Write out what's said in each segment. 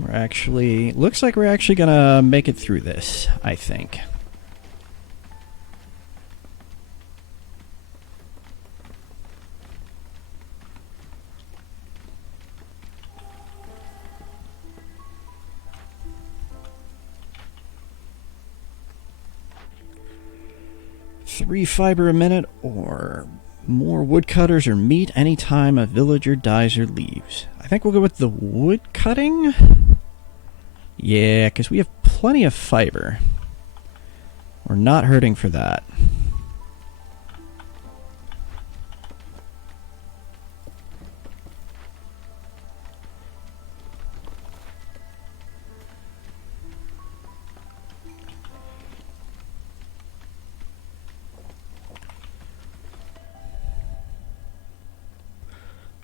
We're actually... Looks like we're actually gonna make it through this, I think. Three fiber a minute or more woodcutters or meat anytime a villager dies or leaves. I think we'll go with the wood cutting. Yeah, because we have plenty of fiber. We're not hurting for that.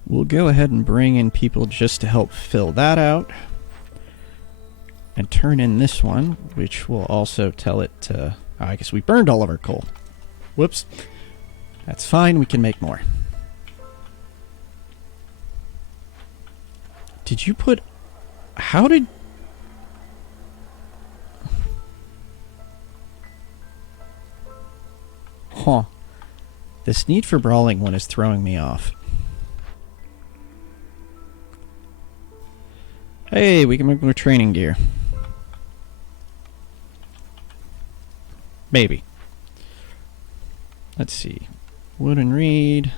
We'll go ahead and bring in people just to help fill that out. And turn in this one, which will also tell it to... Oh, I guess we burned all of our coal. Whoops. That's fine, we can make more. Did you put... How did... Huh. This need for brawling one is throwing me off. Hey, we can make more training gear. Maybe. Let's see. Wood and reed.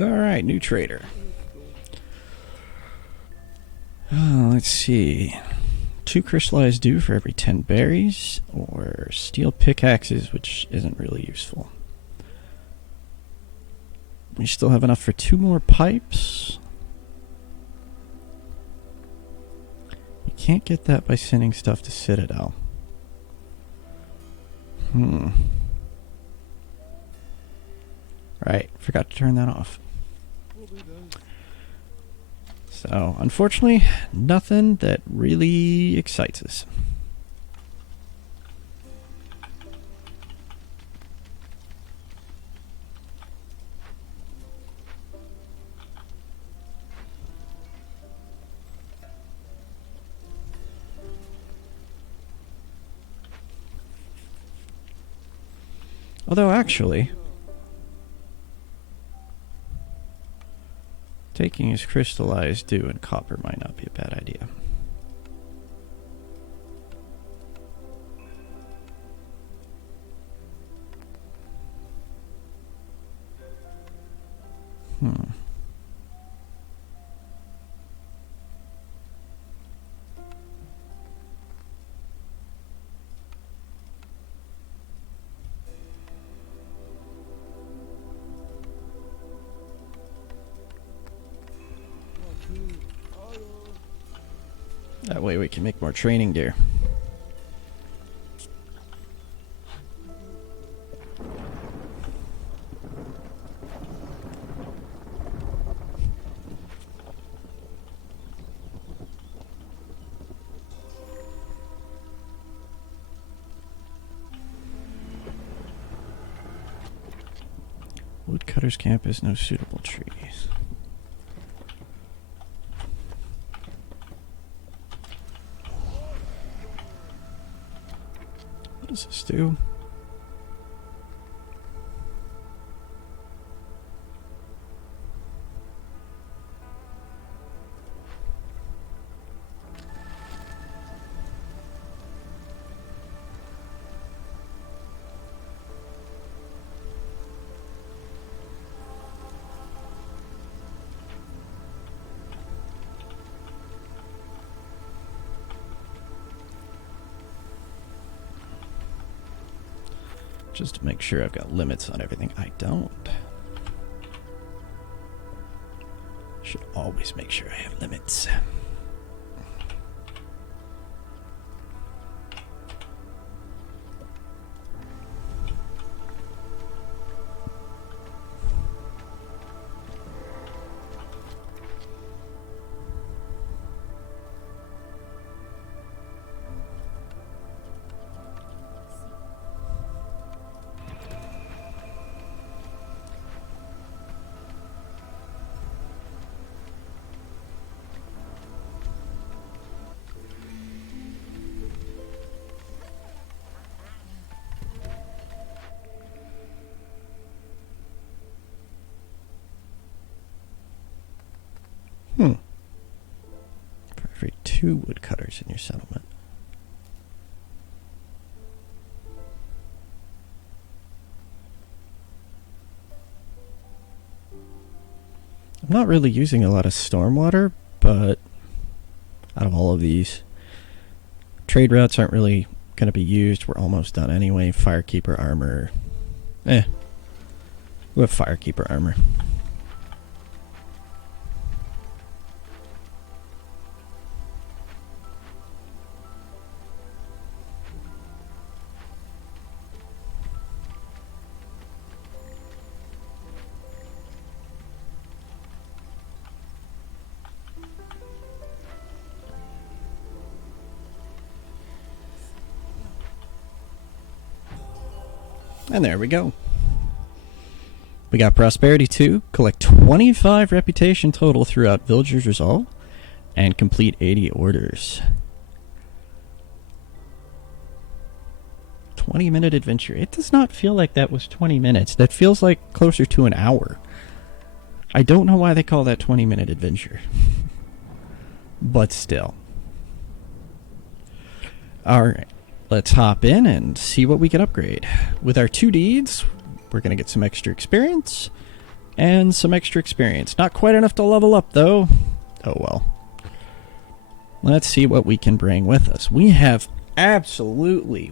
Alright, new trader. Let's see. 2 crystallized dew for every 10 berries, or steel pickaxes, which isn't really useful. We still have enough for 2 more pipes. We can't get that by sending stuff to Citadel. Right, forgot to turn that off. So, unfortunately, nothing that really excites us. Although, actually... taking his crystallized dew and copper might not be a bad idea. That way we can make more training gear. Woodcutter's camp has no suitable trees. does this do? Just to make sure I've got limits on everything. I don't. Should always make sure I have limits. For every 2 woodcutters in your settlement. I'm not really using a lot of stormwater, but out of all of these, trade routes aren't really going to be used. We're almost done anyway. Firekeeper armor. We have Firekeeper armor. And there we go. We got Prosperity 2, collect 25 reputation total throughout Villager's Resolve, and complete 80 orders. 20-minute adventure. It does not feel like that was 20 minutes. That feels like closer to an hour. I don't know why they call that 20-minute adventure. But still. Alright. Let's hop in and see what we can upgrade. With our 2 deeds, we're going to get some extra experience. And some extra experience. Not quite enough to level up, though. Oh well. Let's see what we can bring with us. We are absolutely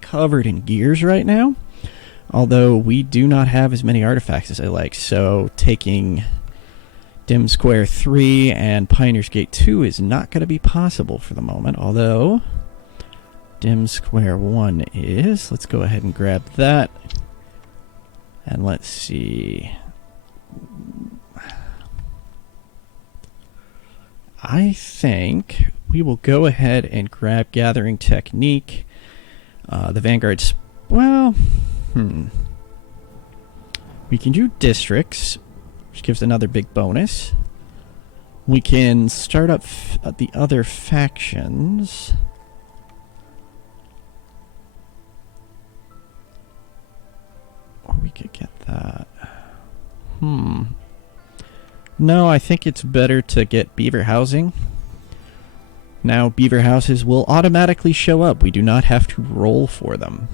covered in gears right now. Although we do not have as many artifacts as I like. So taking Dim Square 3 and Pioneer's Gate 2 is not going to be possible for the moment. Although Dim Square 1 is. Let's go ahead and grab that. And let's see. I think we will go ahead and grab Gathering Technique. The Vanguard's... Well, we can do Districts, which gives another big bonus. We can start up the other factions. Or we could get that. No, I think it's better to get Beaver Housing. Now, Beaver Houses will automatically show up. We do not have to roll for them.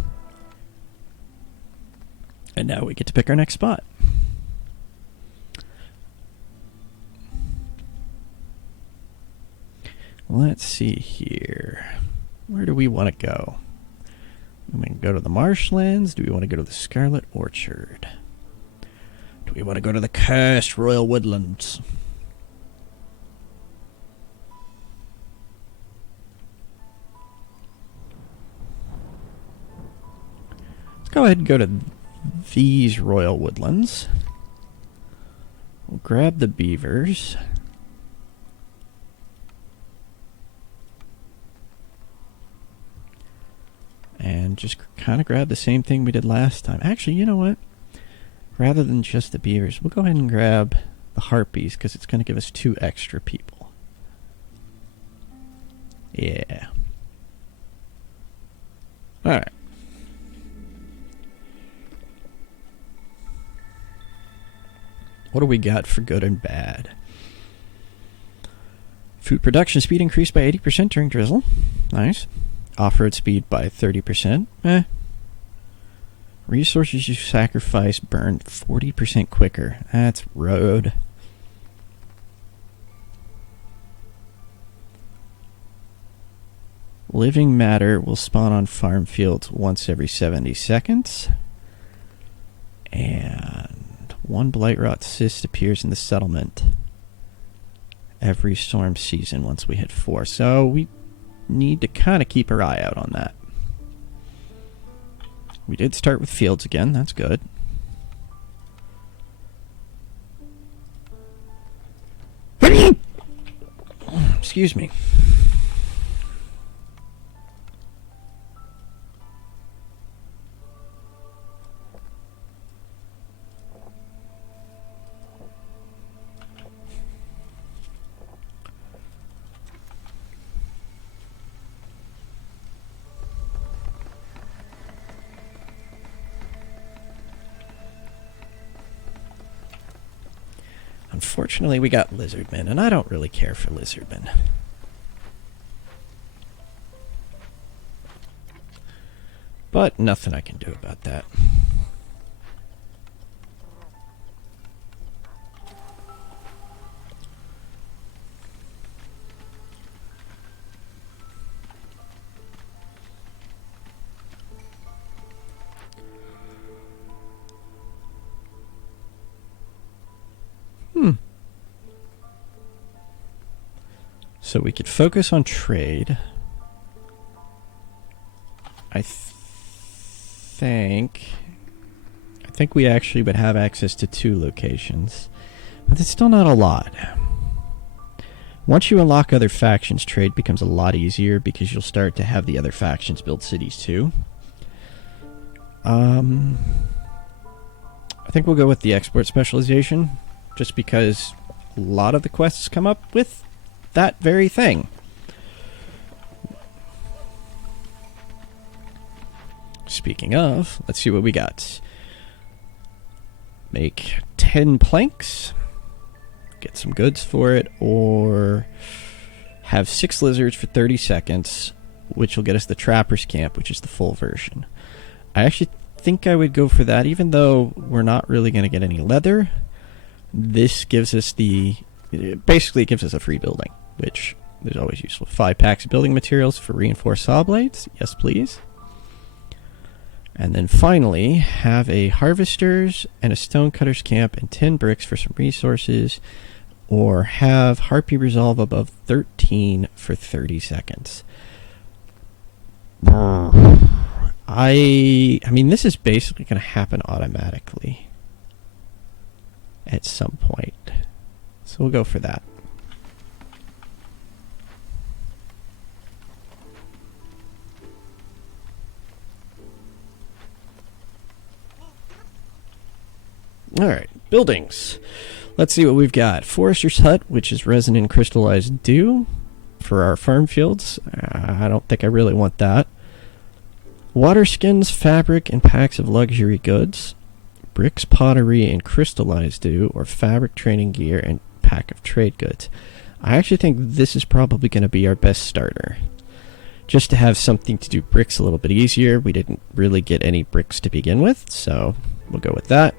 And now we get to pick our next spot. Let's see here. Where do we want to go? We can go to the marshlands. Do we want to go to the Scarlet Orchard? Do we want to go to the cursed Royal Woodlands? Let's go ahead and go to these Royal Woodlands. We'll grab the beavers. And just kind of grab the same thing we did last time. Actually, you know what? Rather than just the beavers, we'll go ahead and grab the harpies because it's going to give us 2 extra people. Yeah. Alright. What do we got for good and bad? Food production speed increased by 80% during drizzle. Nice. Off-road speed by 30%. Resources you sacrifice burn 40% quicker. That's road. Living matter will spawn on farm fields once every 70 seconds. And one blight rot cyst appears in the settlement every storm season once we hit 4. So we need to kind of keep our eye out on that. We did start with fields again. That's good. Excuse me. Unfortunately, we got lizardmen, and I don't really care for lizardmen. But nothing I can do about that. So we could focus on trade. I think we actually would have access to 2 locations. But it's still not a lot. Once you unlock other factions, trade becomes a lot easier because you'll start to have the other factions build cities too. I think we'll go with the export specialization, just because a lot of the quests come up with that very thing. Speaking of, let's see what we got. Make 10 planks, get some goods for it, or have 6 lizards for 30 seconds, which will get us the Trapper's Camp, which is the full version. I actually think I would go for that, even though we're not really going to get any leather. This gives us basically it gives us a free building, which is always useful. 5 packs of building materials for reinforced saw blades. Yes, please. And then finally, have a harvester's and a stonecutter's camp and 10 bricks for some resources, or have Harpy resolve above 13 for 30 seconds. I mean, this is basically going to happen automatically at some point. So we'll go for that. Alright, buildings. Let's see what we've got. Forester's Hut, which is resin and crystallized dew for our farm fields. I don't think I really want that. Water skins, fabric, and packs of luxury goods. Bricks, pottery, and crystallized dew, or fabric, training gear, and pack of trade goods. I actually think this is probably going to be our best starter. Just to have something to do bricks a little bit easier. We didn't really get any bricks to begin with, so we'll go with that.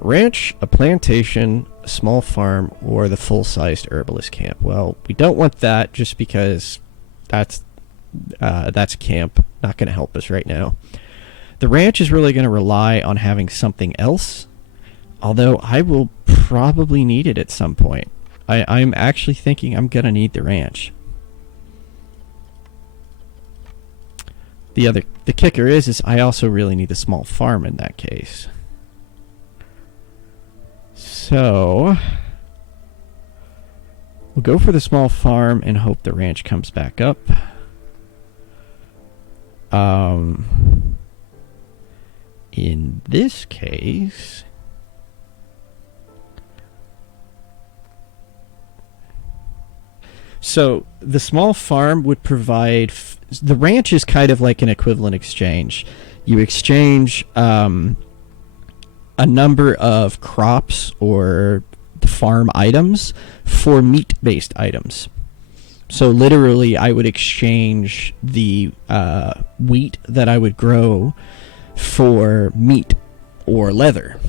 Ranch, a plantation, a small farm, or the full-sized herbalist camp. Well, we don't want that just because that's camp. Not going to help us right now. The ranch is really going to rely on having something else, although I will probably need it at some point. I'm actually thinking I'm going to need the ranch. The kicker is I also really need a small farm in that case. So we'll go for the small farm and hope the ranch comes back up. In this case, So the small farm would provide. The ranch is kind of like an equivalent exchange. You exchange a number of crops or farm items for meat-based items. So literally, I would exchange the wheat that I would grow for meat or leather.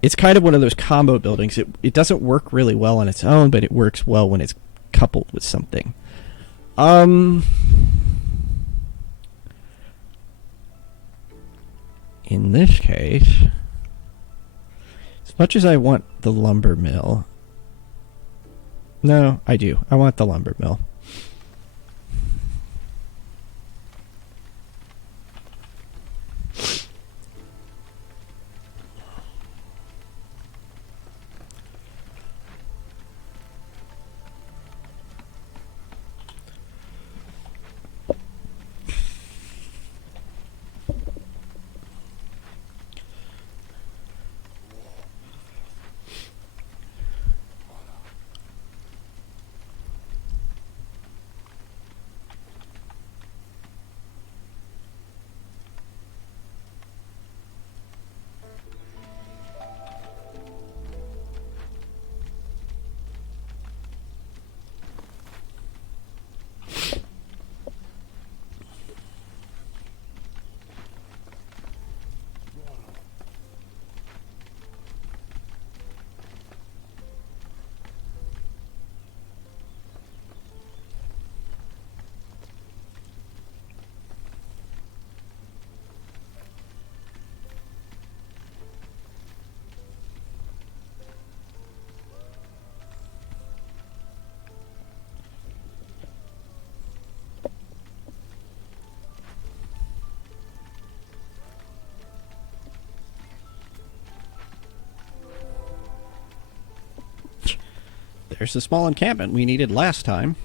It's kind of one of those combo buildings. It doesn't work really well on its own, but it works well when it's coupled with something. In this case, as much as I want the lumber mill, no, I do. I want the lumber mill. There's the small encampment we needed last time.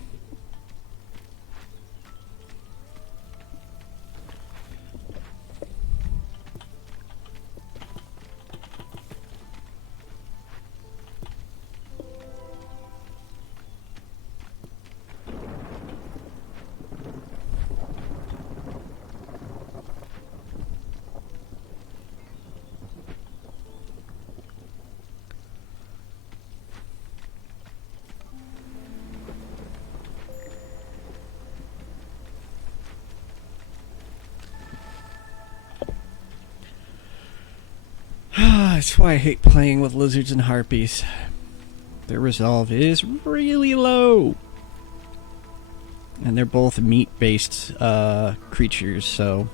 That's why I hate playing with lizards and harpies. Their resolve is really low. And they're both meat-based creatures, so...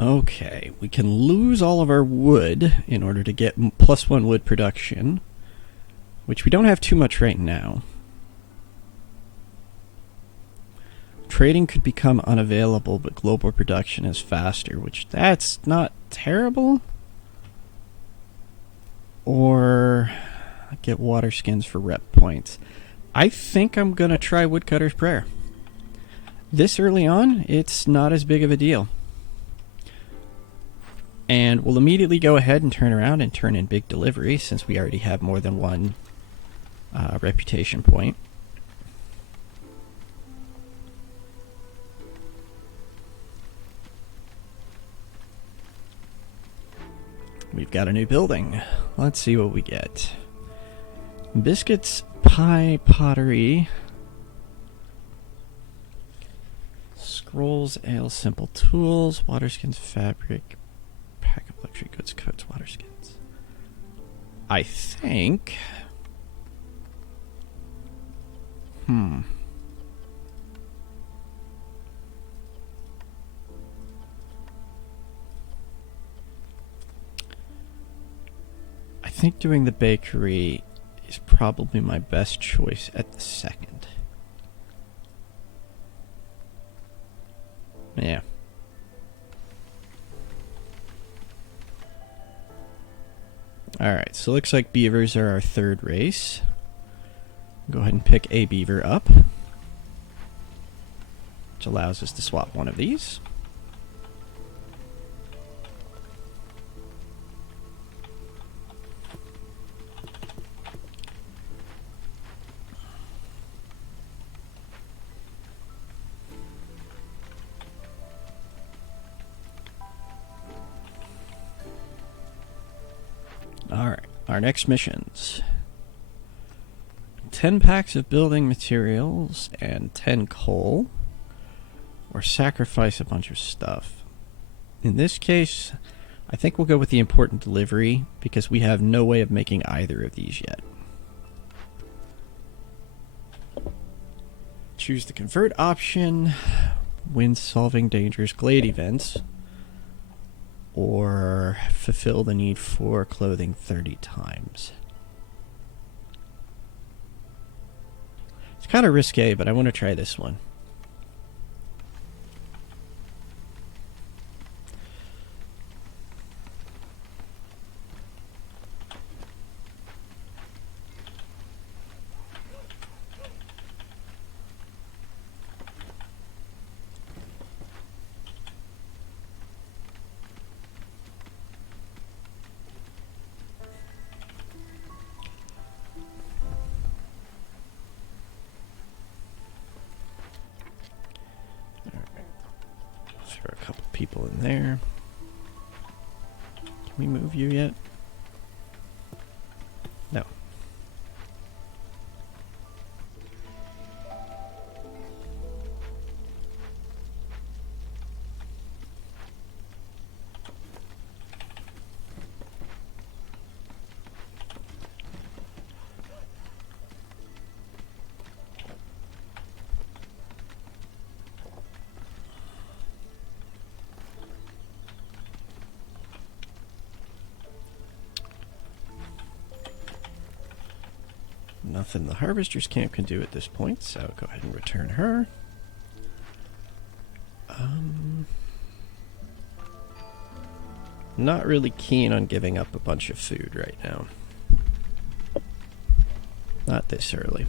Okay, we can lose all of our wood in order to get +1 wood production, which we don't have too much right now. Trading could become unavailable, but global production is faster, which that's not terrible. Or get water skins for rep points. I think I'm going to try Woodcutter's Prayer. This early on, it's not as big of a deal. And we'll immediately go ahead and turn around and turn in big delivery, since we already have more than one reputation point. We've got a new building. Let's see what we get. Biscuits, pie, pottery, scrolls, ale, simple tools, water skins, fabric, pack of luxury goods, coats, water skins. I think... I think doing the bakery is probably my best choice at the second. Yeah. Alright, so looks like beavers are our third race. Go ahead and pick a beaver up, which allows us to swap one of these. Alright, our next missions. 10 packs of building materials and 10 coal, or sacrifice a bunch of stuff. In this case, I think we'll go with the important delivery because we have no way of making either of these yet. Choose the convert option, win solving dangerous glade events, or fulfill the need for clothing 30 times. It's kind of risque, but I want to try this one. Throw a couple people in there. Can we move you yet? No. Nothing the harvester's camp can do at this point, so go ahead and return her. Not really keen on giving up a bunch of food right now. Not this early.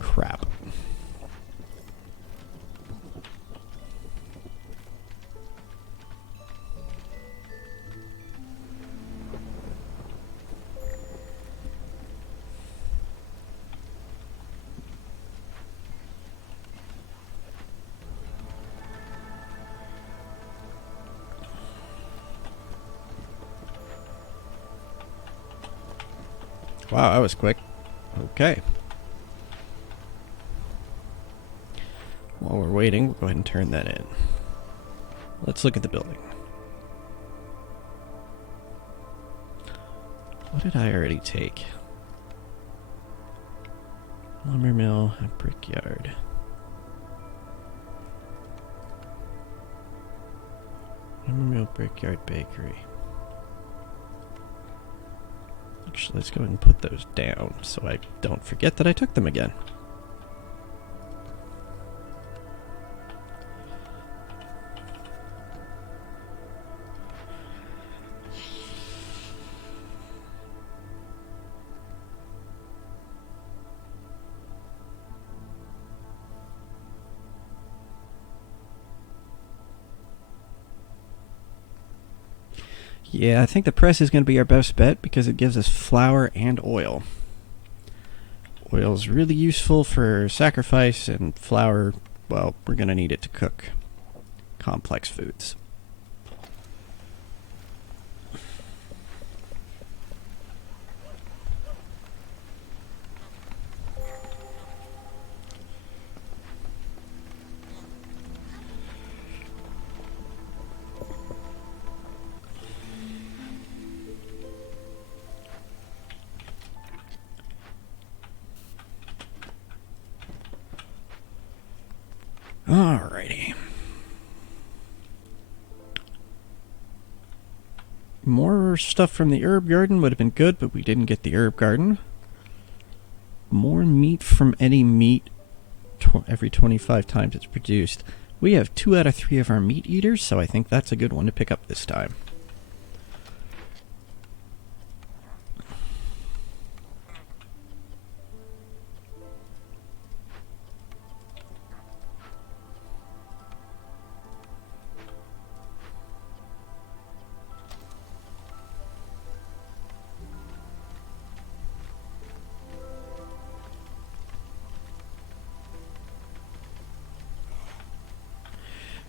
Crap. Wow, that was quick. Okay. While we're waiting, we'll go ahead and turn that in. Let's look at the building. What did I already take? Lumber mill, a brickyard. Lumber mill, brickyard, bakery. Actually, let's go ahead and put those down so I don't forget that I took them again. Yeah, I think the press is going to be our best bet because it gives us flour and oil. Oil is really useful for sacrifice, and flour, well, we're going to need it to cook complex foods. Alrighty. More stuff from the herb garden would have been good, but we didn't get the herb garden. More meat from any meat every 25 times it's produced. We have 2 out of 3 of our meat eaters, so I think that's a good one to pick up this time.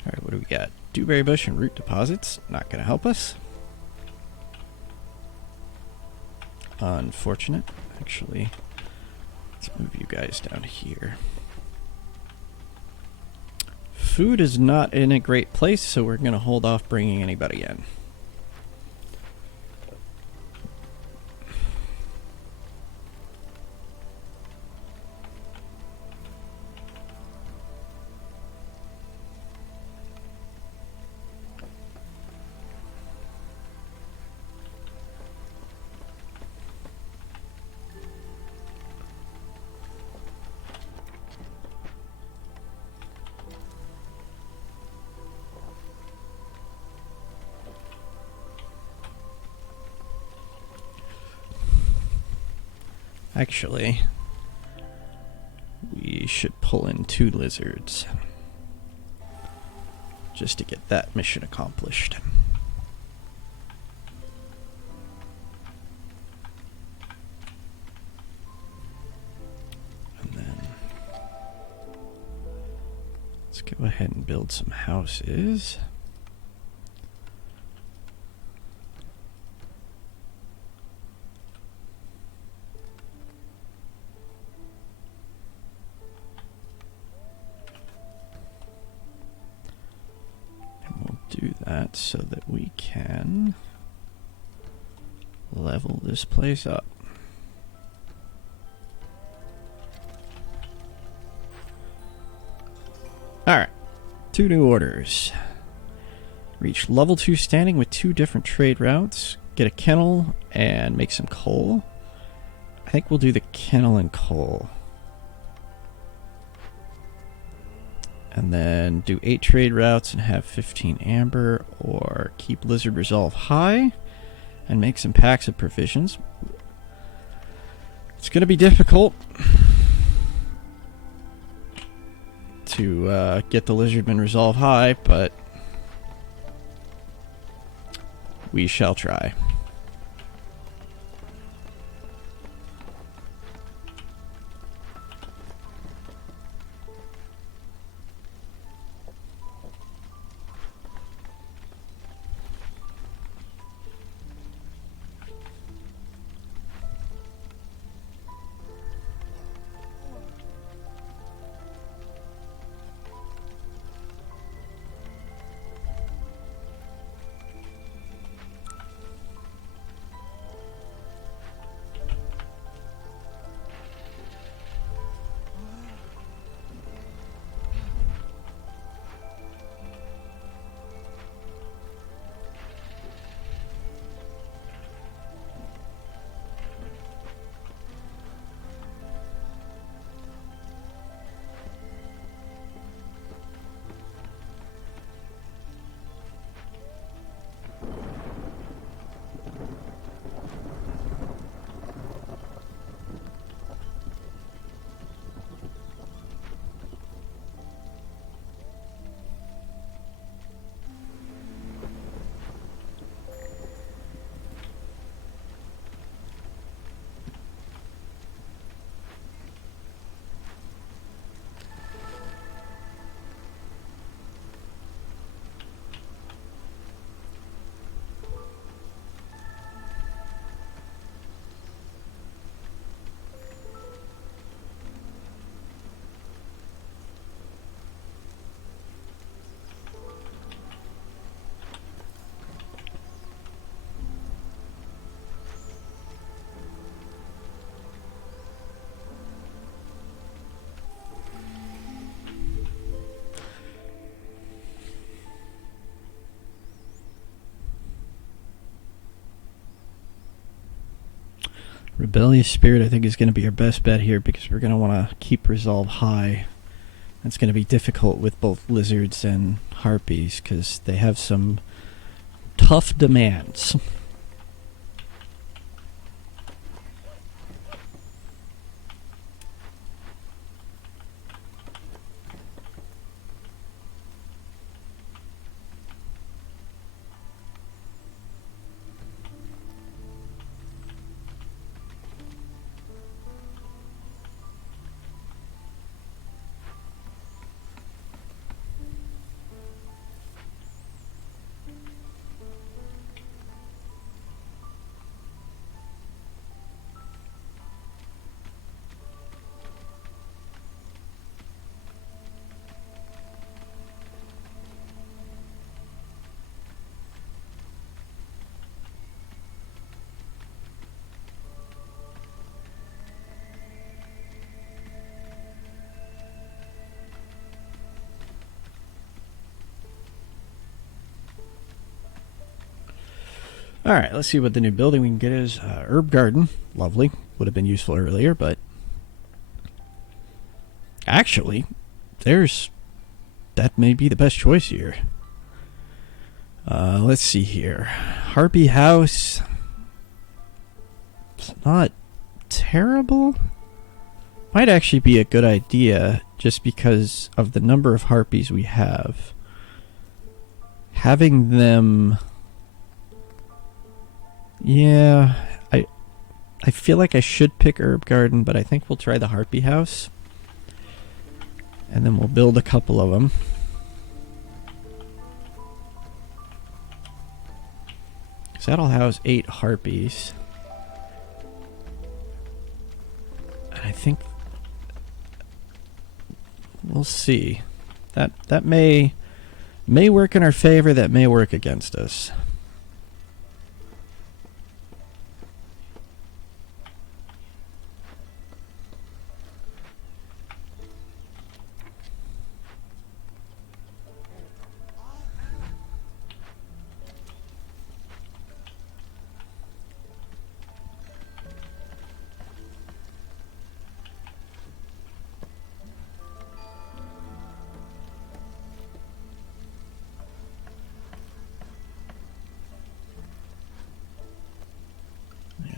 Alright, what do we got? Dewberry bush and root deposits. Not going to help us. Unfortunate. Actually, let's move you guys down here. Food is not in a great place, so we're going to hold off bringing anybody in. Actually, we should pull in 2 lizards just to get that mission accomplished. And then let's go ahead and build some houses. Do that so that we can level this place up. Alright, 2 new orders. Reach level 2 standing with 2 different trade routes. Get a kennel and make some coal. I think we'll do the kennel and coal. And then do 8 trade routes and have 15 amber, or keep lizard resolve high and make some packs of provisions. It's going to be difficult to get the lizardman resolve high, but we shall try. Rebellious Spirit, I think, is going to be our best bet here because we're going to want to keep resolve high. That's going to be difficult with both lizards and harpies because they have some tough demands. Alright, let's see what the new building we can get is. Herb garden. Lovely. Would have been useful earlier, but... Actually, that may be the best choice here. Let's see here. Harpy house. It's not terrible. Might actually be a good idea just because of the number of harpies we have. Having them... Yeah, I feel like I should pick herb garden, but I think we'll try the harpy house. And then we'll build a couple of them. Because that'll house 8 harpies. And I think... We'll see. That may work in our favor, that may work against us.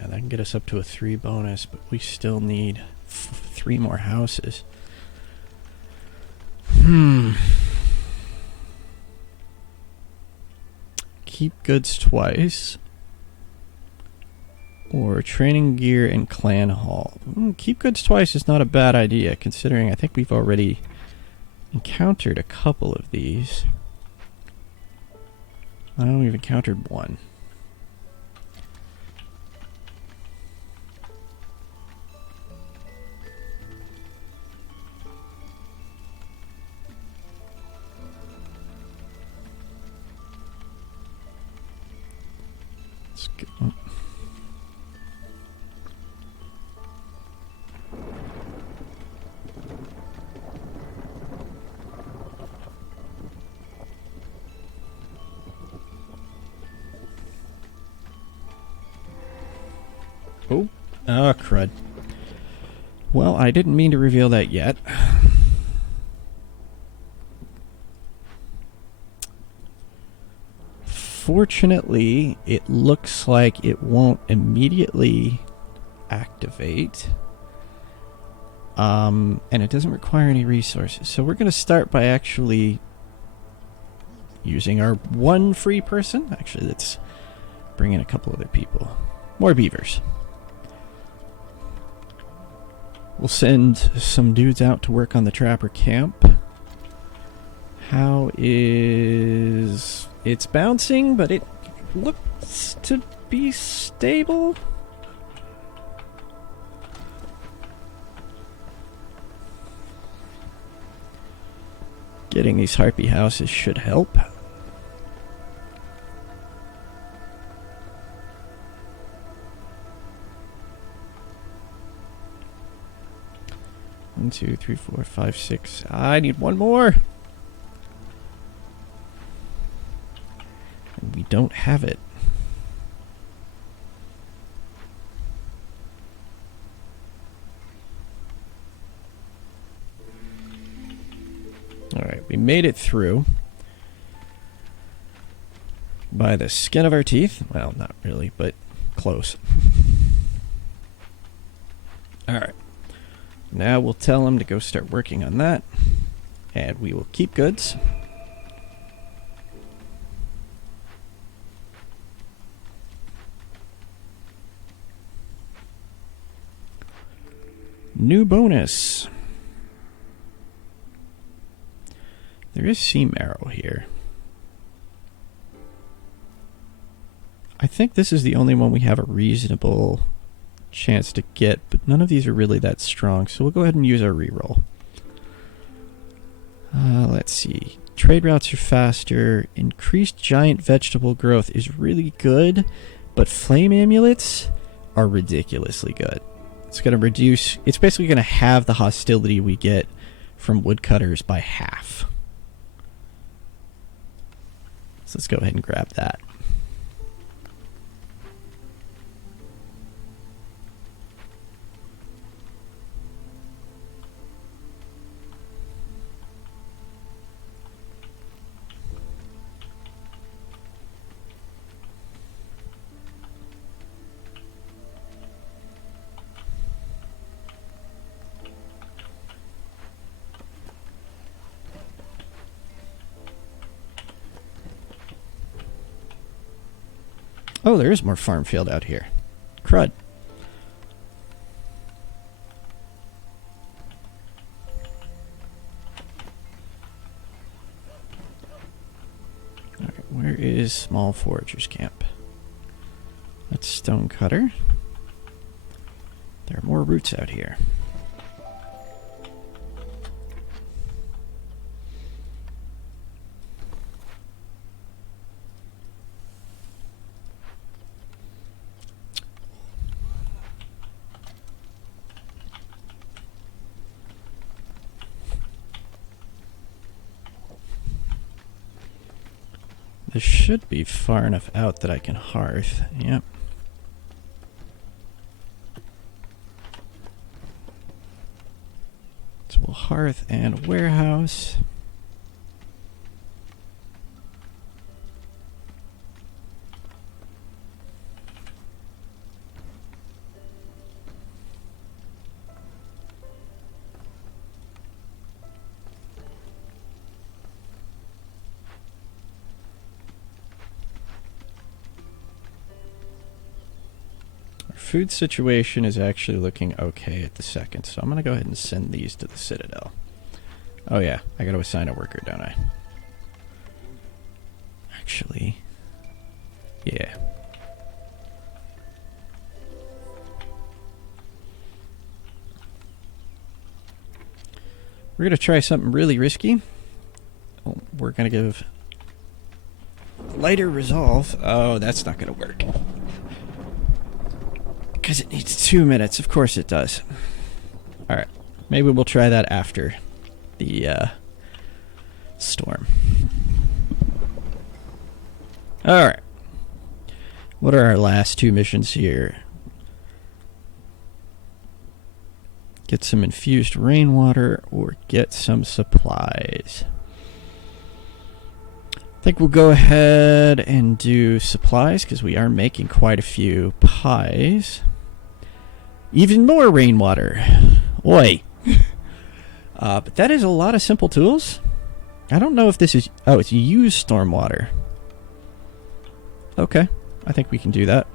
That can get us up to a 3 bonus, but we still need 3 more houses. Keep goods twice. Or training gear and clan hall. Keep goods twice is not a bad idea, considering I think we've already encountered a couple of these. We've encountered one. Let's go. Oh, crud. Well, I didn't mean to reveal that yet. Fortunately, it looks like it won't immediately activate. And it doesn't require any resources. So we're going to start by actually using our one free person. Actually, let's bring in a couple other people. More beavers. We'll send some dudes out to work on the trapper camp. How is... It's bouncing, but it looks to be stable. Getting these harpy houses should help. One, two, three, four, five, six. I need one more. And we don't have it. made it through by the skin of our teeth. Well, not really, but close. Alright. Now we'll tell him to go start working on that. And we will keep goods. New bonus. There is sea marrow here. I think this is the only one we have a reasonable chance to get, but none of these are really that strong, so we'll go ahead and use our reroll. Let's see. Trade routes are faster. Increased giant vegetable growth is really good, but flame amulets are ridiculously good. It's going to reduce... It's basically going to have the hostility we get from woodcutters by half. So let's go ahead and grab that. Oh, there is more farm field out here. Crud. Alright, where is Small Foragers Camp? That's Stonecutter. There are more roots out here. This should be far enough out that I can hearth. Yep. So we'll hearth and warehouse. Food situation is actually looking okay at the second, so I'm going to go ahead and send these to the Citadel. Oh yeah, I got to assign a worker, don't I? Actually, yeah. We're going to try something really risky. Oh, we're going to give lighter resolve. Oh, that's not going to work. Because it needs 2 minutes. Of course it does. Alright. Maybe we'll try that after the storm. Alright. What are our last 2 missions here? Get some infused rainwater or get some supplies. I think we'll go ahead and do supplies because we are making quite a few pies. Even more rainwater. Oi. But that is a lot of simple tools. I don't know if this is... Oh, it's used stormwater. Okay. I think we can do that.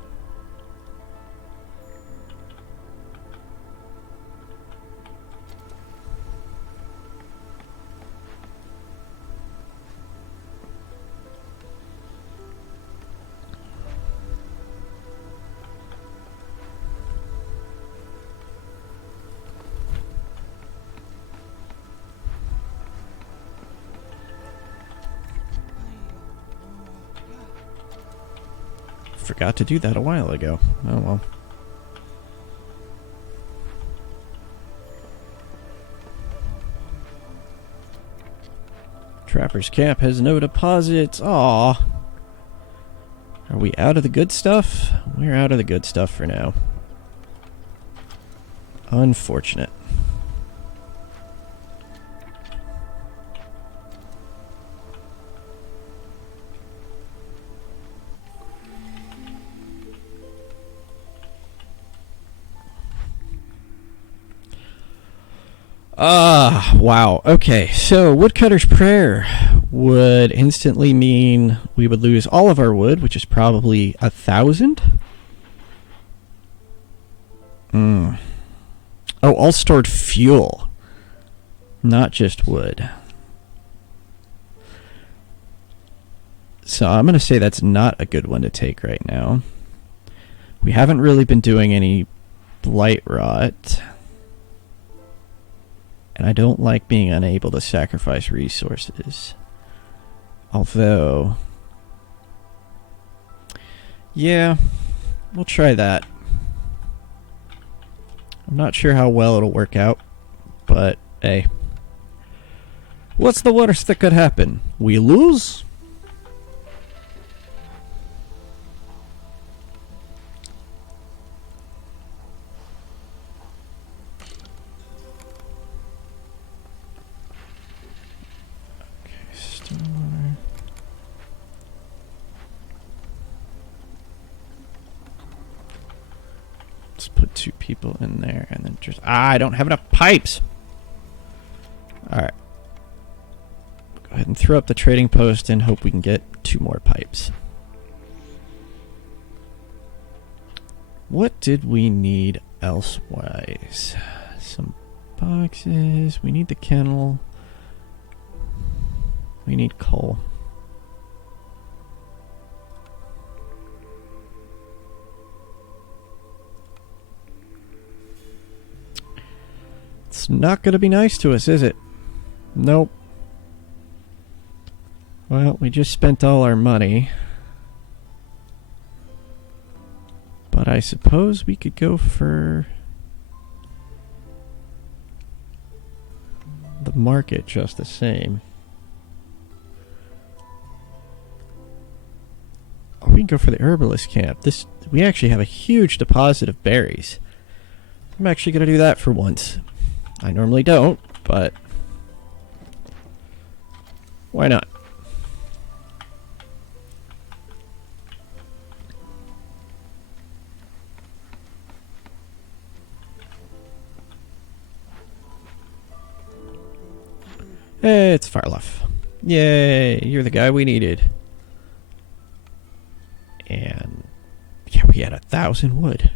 Forgot to do that a while ago. Oh well. Trapper's Camp has no deposits. Aw. Are we out of the good stuff? We're out of the good stuff for now. Unfortunate. Wow. Okay, so Woodcutter's Prayer would instantly mean we would lose all of our wood, which is probably 1,000. Oh, all stored fuel, not just wood. So I'm going to say that's not a good one to take right now. We haven't really been doing any blight rot. And I don't like being unable to sacrifice resources. Although, yeah, we'll try that. I'm not sure how well it'll work out, but hey. What's the worst that could happen? We lose? Let's put 2 people in there and then just... I don't have enough pipes! Alright. Go ahead and throw up the trading post and hope we can get 2 more pipes. What did we need elsewise? Some boxes. We need the kennel. We need coal. It's not going to be nice to us, is it? Nope. Well, we just spent all our money. But I suppose we could go for the market just the same. Oh, we can go for the herbalist camp. We actually have a huge deposit of berries. I'm actually going to do that for once. I normally don't, but why not? Hey, it's Farloff. Yay, you're the guy we needed. And yeah, we had 1,000 wood.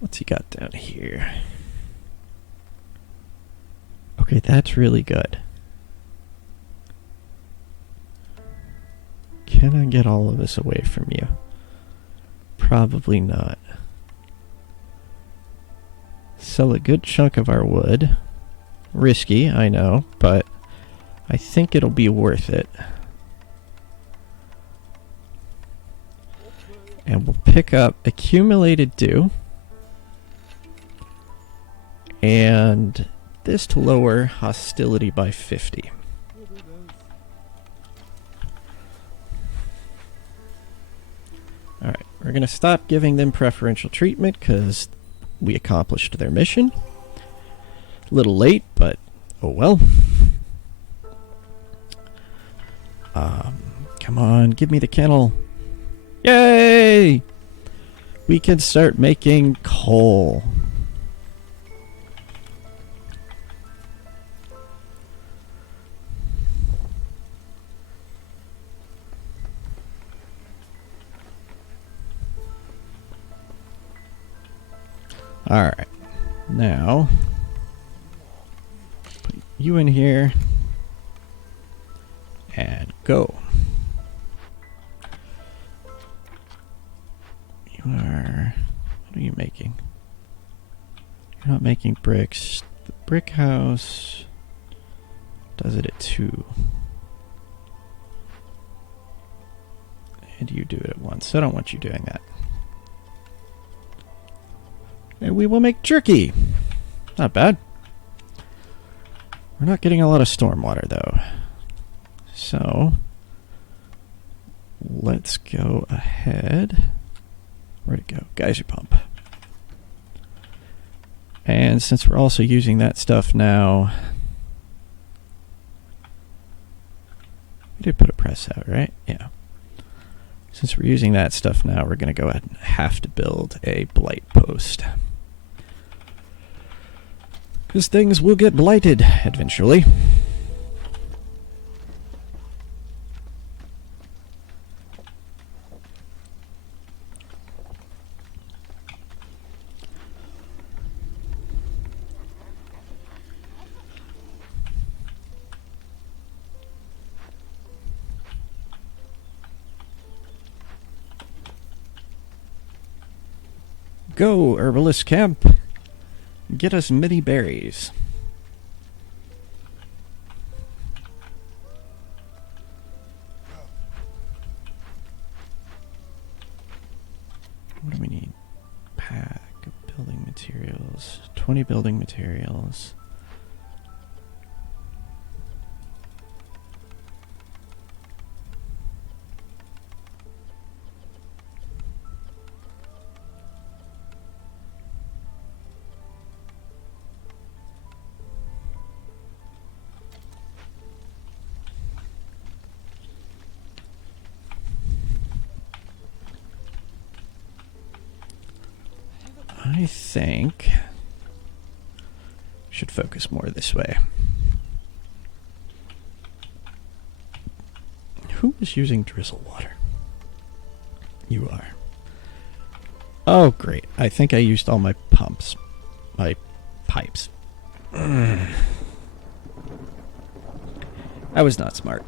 What's he got down here? Okay, that's really good. Can I get all of this away from you? Probably not. Sell a good chunk of our wood. Risky, I know, but I think it'll be worth it. And we'll pick up accumulated dew. And this to lower hostility by 50. Alright, we're going to stop giving them preferential treatment because we accomplished their mission. A little late, but oh well. Come on, give me the kennel. Yay! We can start making coal. Alright, now put you in here and go. You are... what are you making? You're not making bricks. The brick house does it at 2. And you do it at 1, so I don't want you doing that. And we will make jerky. Not bad. We're not getting a lot of stormwater, though. So, let's go ahead. Where'd it go? Geyser pump. And since we're also using that stuff now, we did put a us out, right? Yeah. Since we're using that stuff now, we're going to go ahead and have to build a blight post. Because things will get blighted eventually. Go, herbalist camp. Get us many berries. What do we need? Pack of building materials. 20 building materials. I think should focus more this way. Who is using drizzle water? You are. Oh, great. I think I used all my pumps. My pipes. I was not smart.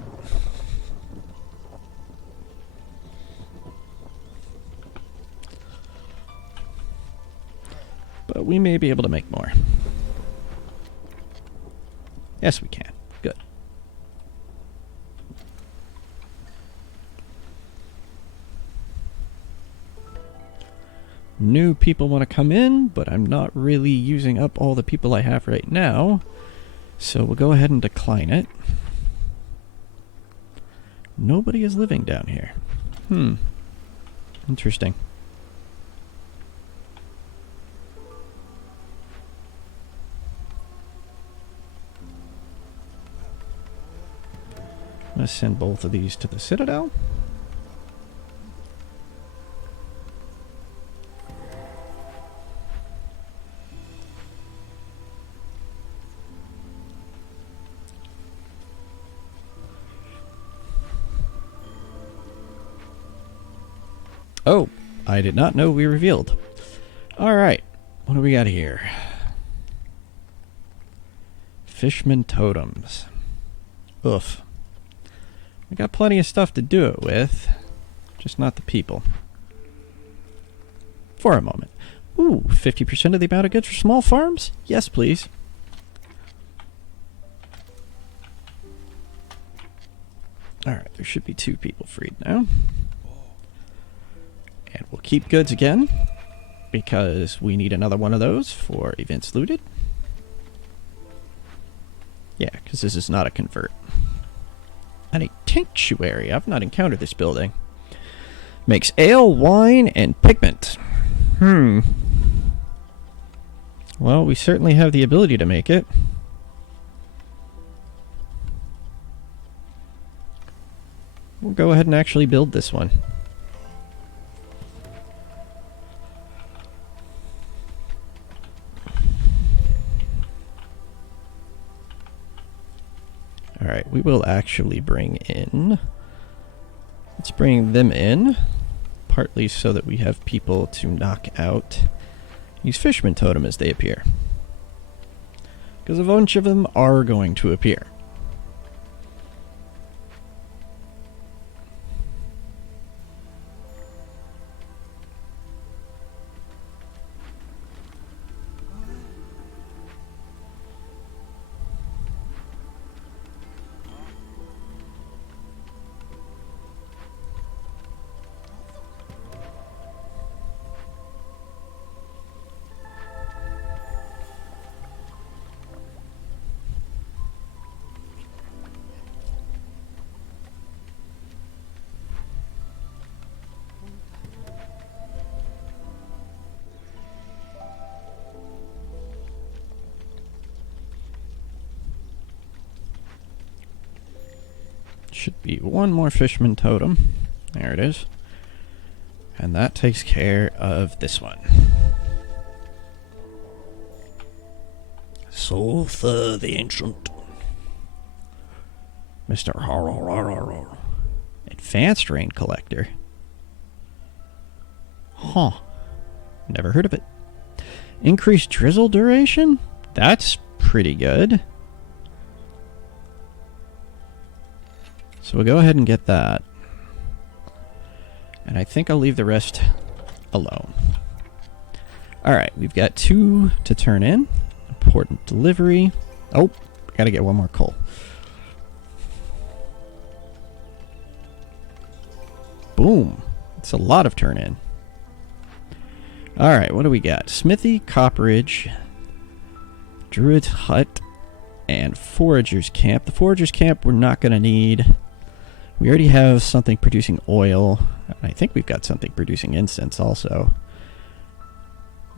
But we may be able to make more. Yes, we can. Good. New people want to come in, but I'm not really using up all the people I have right now. So we'll go ahead and decline it. Nobody is living down here. Interesting. Let's send both of these to the Citadel. Oh, I did not know we revealed. Alright, what do we got here? Fishman totems. Oof. We got plenty of stuff to do it with, just not the people. For a moment. Ooh, 50% of the amount of goods for small farms? Yes, please. Alright, there should be 2 people freed now. And we'll keep goods again, because we need another one of those for events looted. Yeah, because this is not a convert. And a tinctuary. I've not encountered this building. Makes ale, wine, and pigment. Well, we certainly have the ability to make it. We'll go ahead and actually build this one. Alright, we will actually bring in... Let's bring them in. Partly so that we have people to knock out these fisherman totem as they appear. Because a bunch of them are going to appear. should be one more fisherman totem. There it is. And that takes care of this one. Sulfur the Ancient. Mr. Advanced Rain Collector. Huh. Never heard of it. Increased drizzle duration? That's pretty good. So we'll go ahead and get that. And I think I'll leave the rest alone. Alright, we've got 2 to turn in. Important delivery. Oh, gotta get one more coal. Boom. It's a lot of turn in. Alright, what do we got? Smithy, Copperage, Druid's Hut, and Forager's Camp. The Forager's Camp we're not going to need. We already have something producing oil. I think we've got something producing incense also.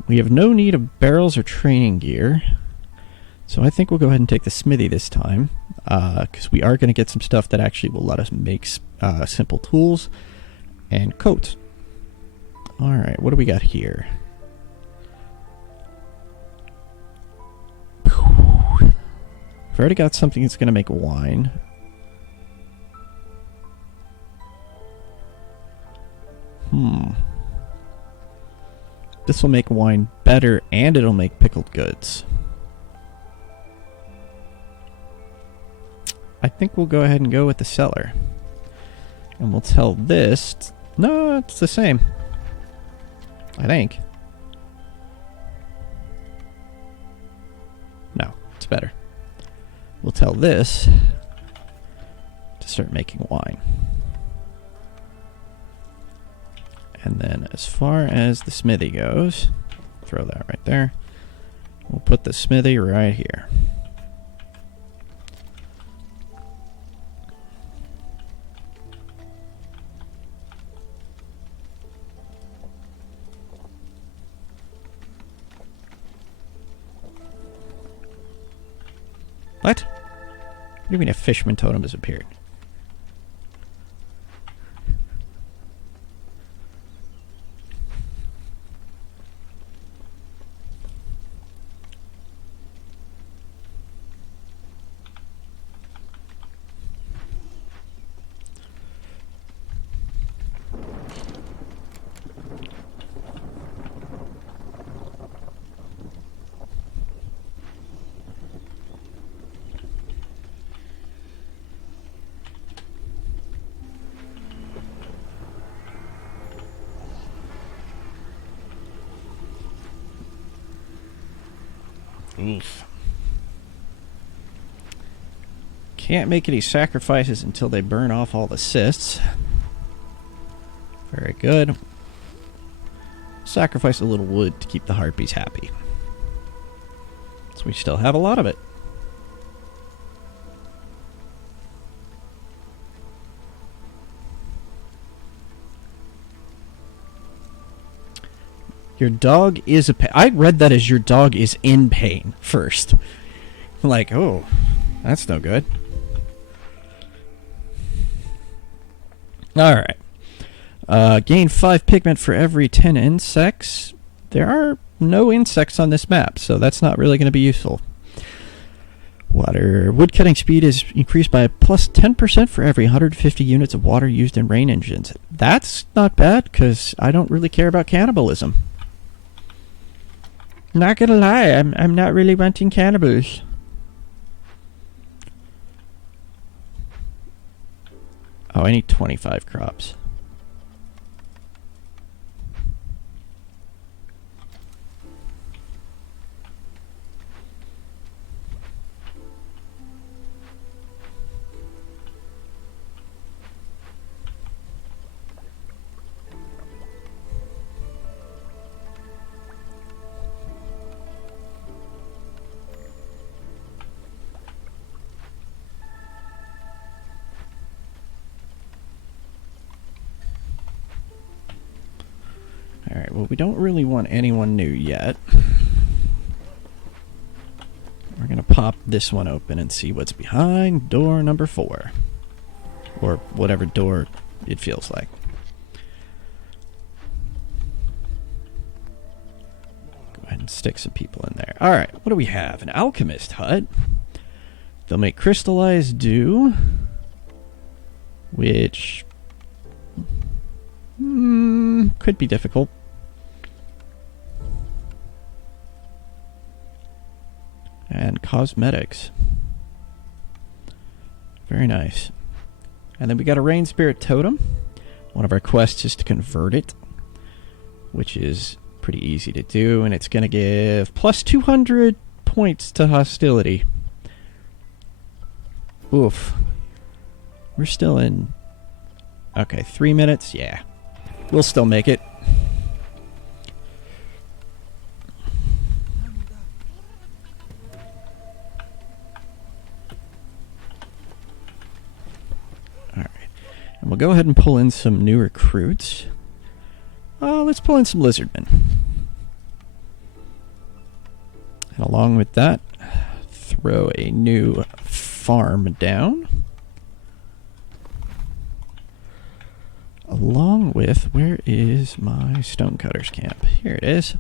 We have no need of barrels or training gear. So I think we'll go ahead and take the smithy this time. Because we are going to get some stuff that actually will let us make simple tools and coats. Alright, what do we got here? We've already got something that's going to make wine. This will make wine better, and it'll make pickled goods. I think we'll go ahead and go with the cellar. And we'll tell this... No, it's the same. I think. No, it's better. We'll tell this to start making wine. And then as far as the smithy goes, throw that right there. We'll put the smithy right here. What? What do you mean a fisherman totem has appeared? Oof. Can't make any sacrifices until they burn off all the cysts. Very good. Sacrifice a little wood to keep the harpies happy. So we still have a lot of it. Your dog is I read that as your dog is in pain first. I'm like, oh, that's no good. Alright. Gain 5 pigment for every 10 insects. There are no insects on this map, so that's not really going to be useful. Water. Woodcutting speed is increased by plus 10% for every 150 units of water used in rain engines. That's not bad, because I don't really care about cannibalism. Not gonna lie, I'm not really wanting cannibals. Oh, I need 25 crops. Alright, well, we don't really want anyone new yet. We're going to pop this one open and see what's behind door number 4. Or whatever door it feels like. Go ahead and stick some people in there. Alright, what do we have? An alchemist hut. They'll make crystallized dew, which could be difficult. And cosmetics. Very nice. And then we got a rain spirit totem. One of our quests is to convert it, which is pretty easy to do, and it's going to give plus 200 points to hostility. Oof. We're still in... Okay, 3 minutes? Yeah. We'll still make it. Alright. And we'll go ahead and pull in some new recruits. Let's pull in some lizardmen. And along with that, throw a new farm down. Along with, where is my stonecutters camp? Here it is.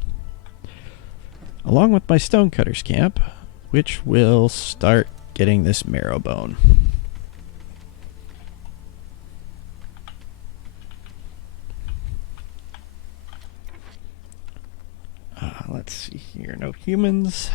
Along with my stonecutters camp, which will start getting this marrow bone. Let's see here. No humans.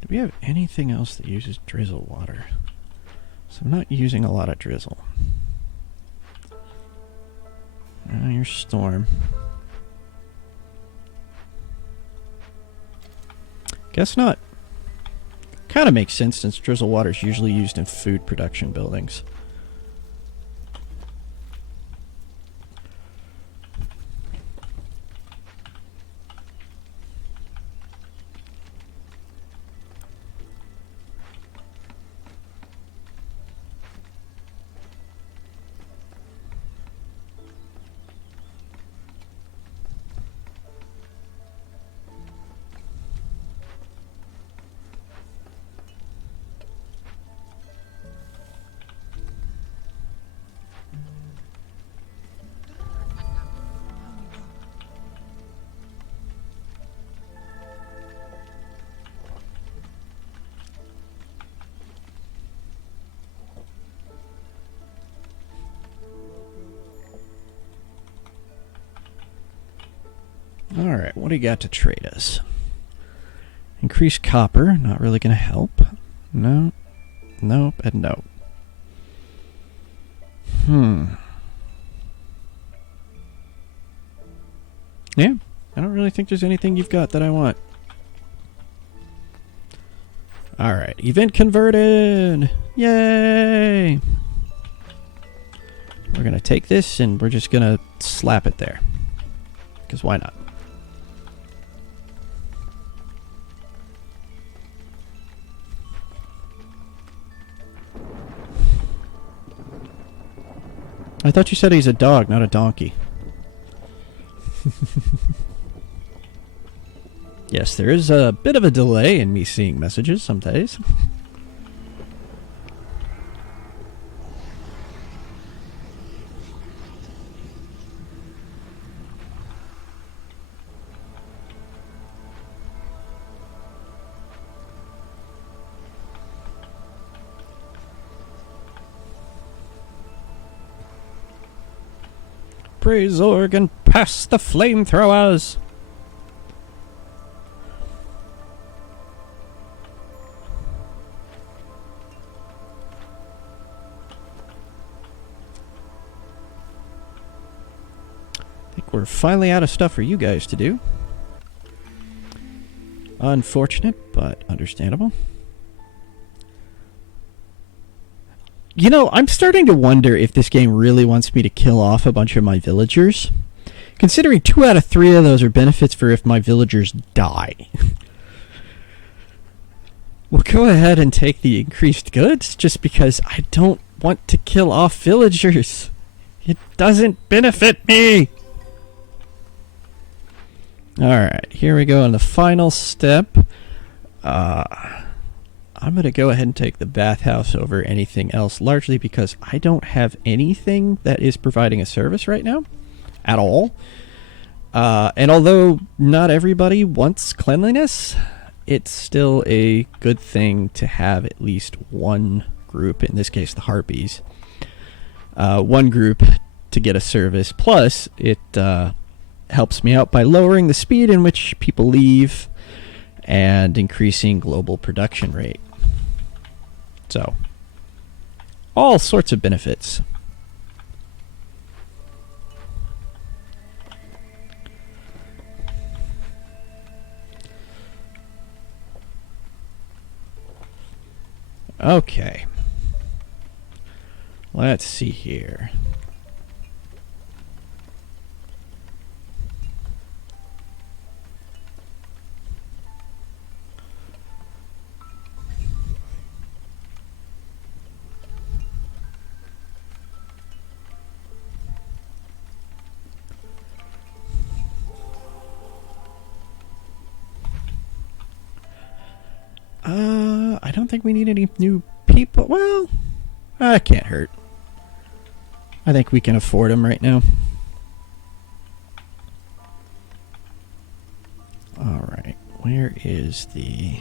Do we have anything else that uses drizzle water? So I'm not using a lot of drizzle. Your storm. Guess not. Kind of makes sense since drizzle water is usually used in food production buildings. Alright, what do you got to trade us? Increased copper, not really going to help. No, nope, and nope. Yeah, I don't really think there's anything you've got that I want. Alright, event converted! Yay! We're going to take this and we're just going to slap it there. Because why not? I thought you said he's a dog, not a donkey. Yes, there is a bit of a delay in me seeing messages some days. Praise Organ, pass the flamethrowers! we're finally out of stuff for you guys to do. Unfortunate, but understandable. You know, I'm starting to wonder if this game really wants me to kill off a bunch of my villagers. Considering 2 out of 3 of those are benefits for if my villagers die. We'll go ahead and take the increased goods, just because I don't want to kill off villagers. It doesn't benefit me! Alright, here we go on the final step. I'm going to go ahead and take the bathhouse over anything else, largely because I don't have anything that is providing a service right now. At all. And although not everybody wants cleanliness, it's still a good thing to have at least one group, in this case the Harpies, one group to get a service. Plus, it helps me out by lowering the speed in which people leave and increasing global production rate. So, all sorts of benefits. Okay. Let's see here. I don't think we need any new people. Well, that can't hurt. I think we can afford them right now. Alright, where is the...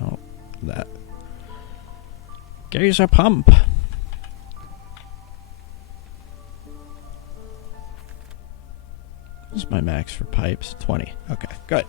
Oh, that. Geyser pump. This is my max for pipes. 20. Okay, good.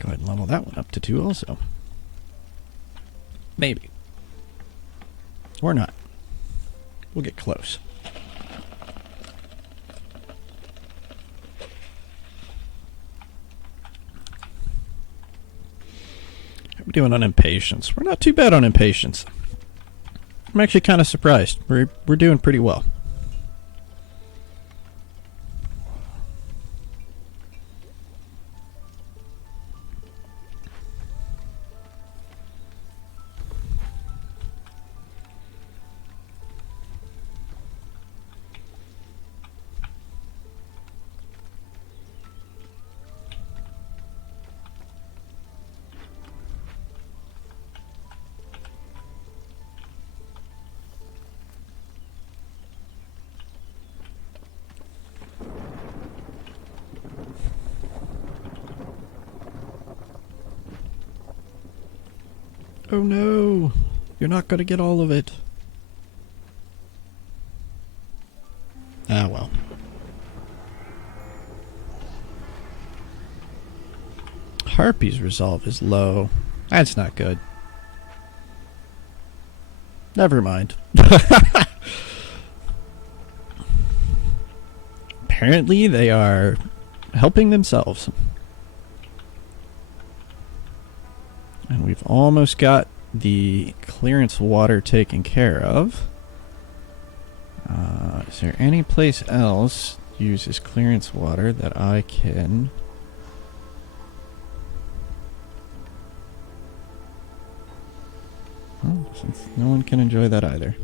Go ahead and level that one up to 2 also. Maybe. Or not. We'll get close. How are we doing on impatience? We're not too bad on impatience. I'm actually kind of surprised. We're doing pretty well. Oh no! You're not going to get all of it. Ah, well. Harpy's resolve is low. That's not good. Never mind. Apparently they are helping themselves. And we've almost got the clearance water taken care of. Is there any place else uses clearance water that I can... Well, since no one can enjoy that either.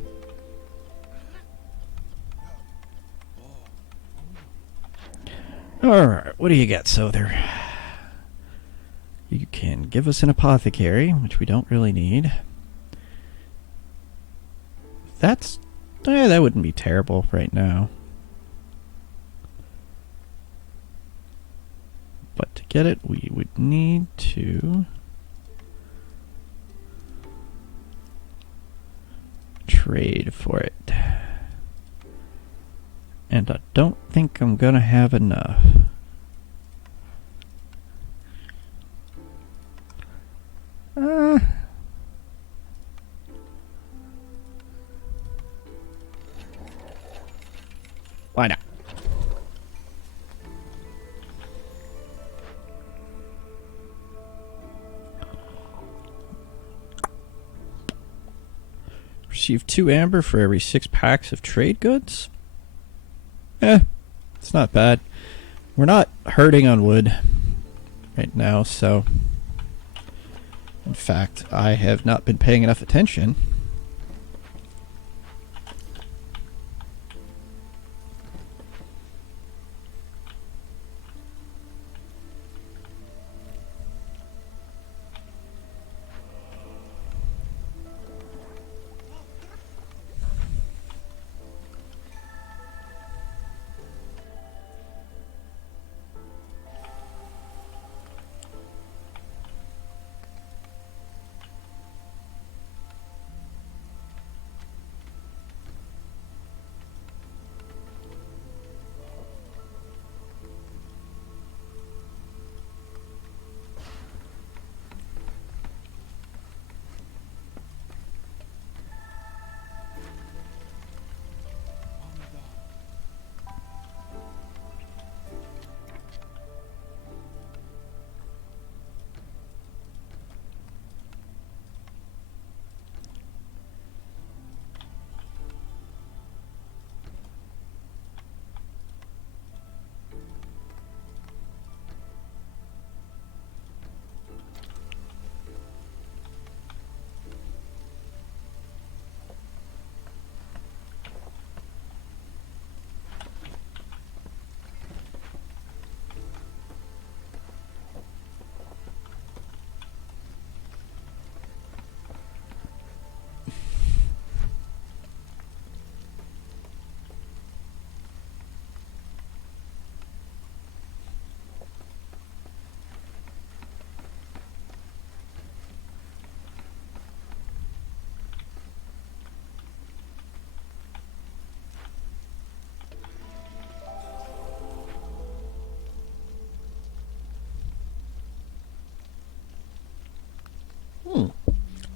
Alright, what do you got, Sother? You can give us an apothecary, which we don't really need. That wouldn't be terrible right now. But to get it, we would need to trade for it. And I don't think I'm gonna have enough. Why not? Receive 2 amber for every 6 packs of trade goods? It's not bad. We're not hurting on wood right now, so... In fact, I have not been paying enough attention.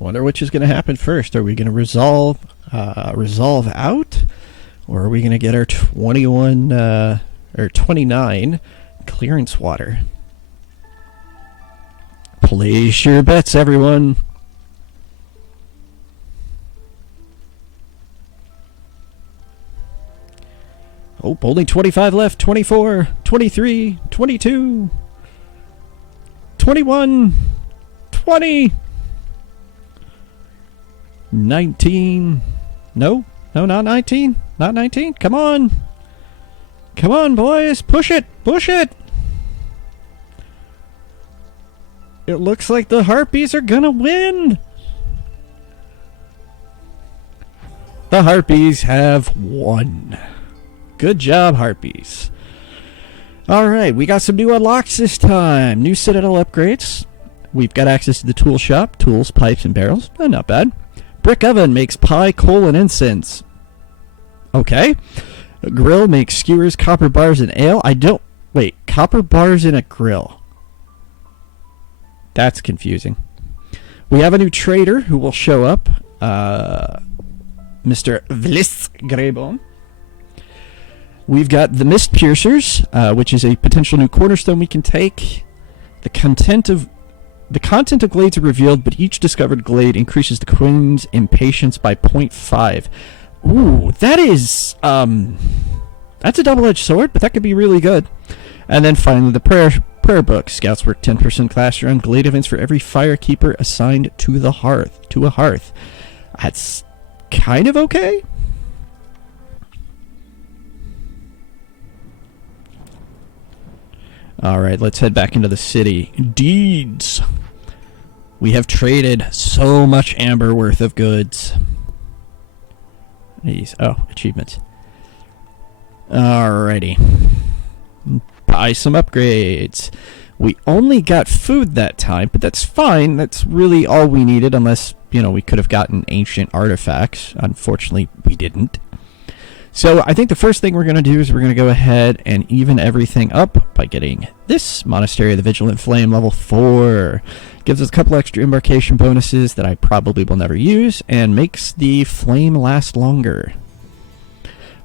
Wonder which is going to happen first. Are we going to resolve out, or are we going to get our 21 or 29 clearance water? Place your bets, everyone. Oh, only 25 left. 24, 23, 22, 21, 20. 19. No, not 19. Not 19. Come on. Come on, boys. Push it. Push it. It looks like the Harpies are gonna win. The Harpies have won. Good job, Harpies. Alright, we got some new unlocks this time. New Citadel upgrades. We've got access to the tool shop. Tools, pipes, and barrels. Not bad. Brick oven makes pie, coal, and incense. Okay. A grill makes skewers, copper bars, and ale. Wait, copper bars in a grill. That's confusing. We have a new trader who will show up. Mr. Vlis Grebon. We've got the Mist Piercers, which is a potential new cornerstone we can take. The content of glades are revealed, but each discovered glade increases the queen's impatience by 0.5. Ooh, that is, that's a double-edged sword, but that could be really good. And then finally, the prayer book. Scouts work 10% class around glade events for every firekeeper assigned to a hearth. That's kind of okay. Alright, let's head back into the city. Deeds! We have traded so much amber worth of goods. These. Oh, achievements. Alrighty. Buy some upgrades. We only got food that time, but that's fine. That's really all we needed, unless, we could have gotten ancient artifacts. Unfortunately, we didn't. So I think the first thing we're going to do is we're going to go ahead and even everything up by getting this Monastery of the Vigilant Flame level 4. Gives us a couple extra embarkation bonuses that I probably will never use, and makes the flame last longer.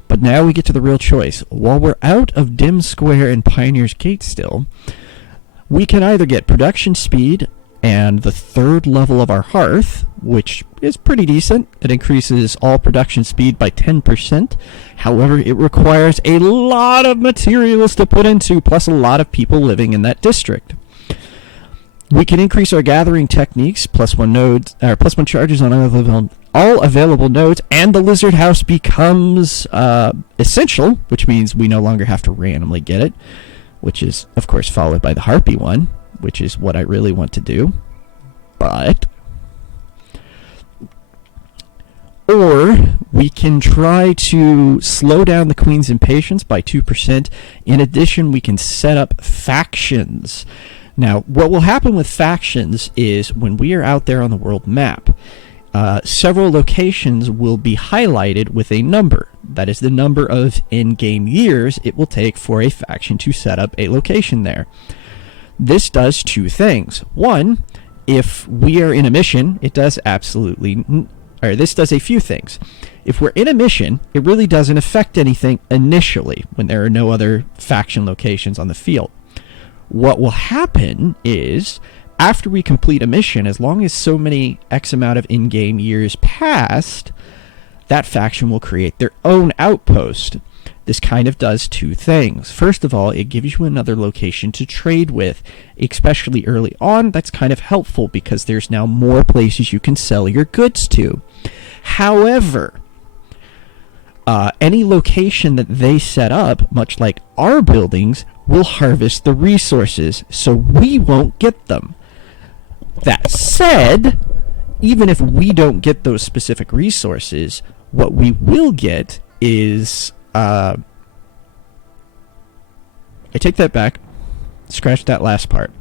But now we get to the real choice. While we're out of Dim Square and Pioneer's Gate still, we can either get production speed and the 3rd level of our hearth, which is pretty decent. It increases all production speed by 10%. However, it requires a lot of materials to put into, plus a lot of people living in that district. We can increase our gathering techniques, +1 nodes, or +1 charges on all available nodes, and the Lizard House becomes essential, which means we no longer have to randomly get it, which is, of course, followed by the Harpy one, which is what I really want to do. But, or we can try to slow down the Queen's impatience by 2%. In addition, we can set up factions. Now, what will happen with factions is when we are out there on the world map, several locations will be highlighted with a number. That is the number of in-game years it will take for a faction to set up a location there. This does two things. One, if we are in a mission, it does this does a few things. If we're in a mission, it really doesn't affect anything initially when there are no other faction locations on the field. What will happen is, after we complete a mission, as long as so many X amount of in-game years passed, that faction will create their own outpost. This kind of does two things. First of all, it gives you another location to trade with, especially early on. That's kind of helpful because there's now more places you can sell your goods to. However, any location that they set up, much like our buildings, will harvest the resources, so we won't get them. That said, even if we don't get those specific resources, what we will get is... I take that back. Scratch that last part.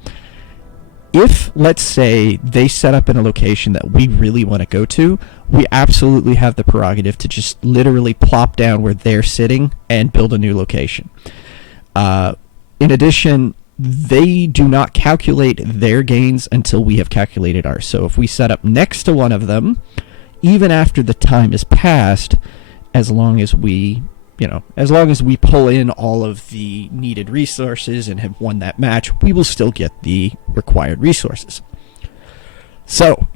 If, let's say, they set up in a location that we really want to go to, we absolutely have the prerogative to just literally plop down where they're sitting and build a new location. In addition, they do not calculate their gains until we have calculated ours. So if we set up next to one of them, even after the time is passed, as long as we pull in all of the needed resources and have won that match, we will still get the required resources. So,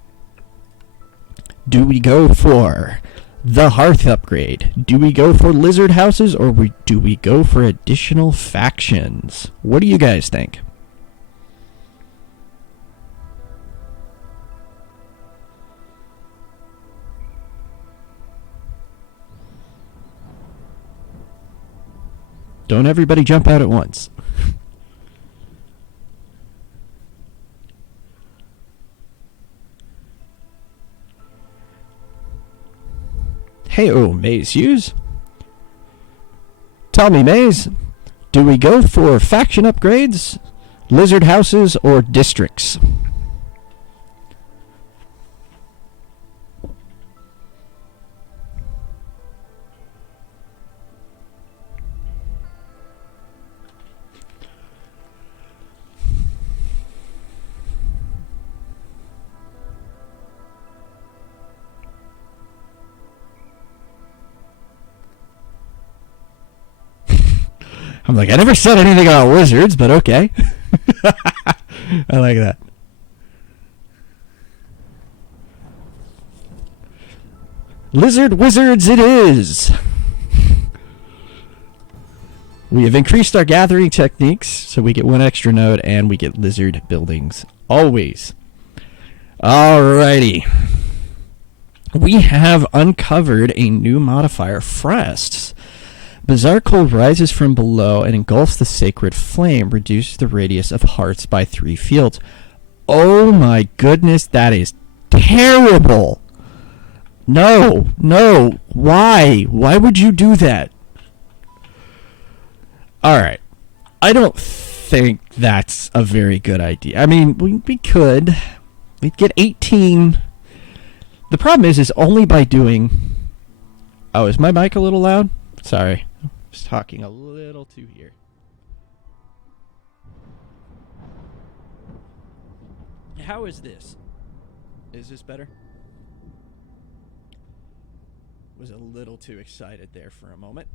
do we go for the Hearth upgrade? Do we go for Lizard Houses, or do we go for additional factions? What do you guys think? Don't everybody jump out at once. Hey-oh, Maze Hughes. Tell me, Maze, do we go for faction upgrades, lizard houses, or districts? I'm like, I never said anything about wizards, but okay. I like that. Lizard wizards it is! We have increased our gathering techniques, so we get one extra node, and we get lizard buildings. Always. Alrighty. We have uncovered a new modifier, Frosts. Bizarre cold rises from below and engulfs the sacred flame, reduces the radius of hearts by 3 fields. Oh my goodness, that is terrible. No, no, why? Why would you do that? Alright, I don't think that's a very good idea. I mean, we could. We'd get 18. The problem is only by doing... Oh, is my mic a little loud? Sorry. I was talking a little too here. How is this? Is this better? Was a little too excited there for a moment.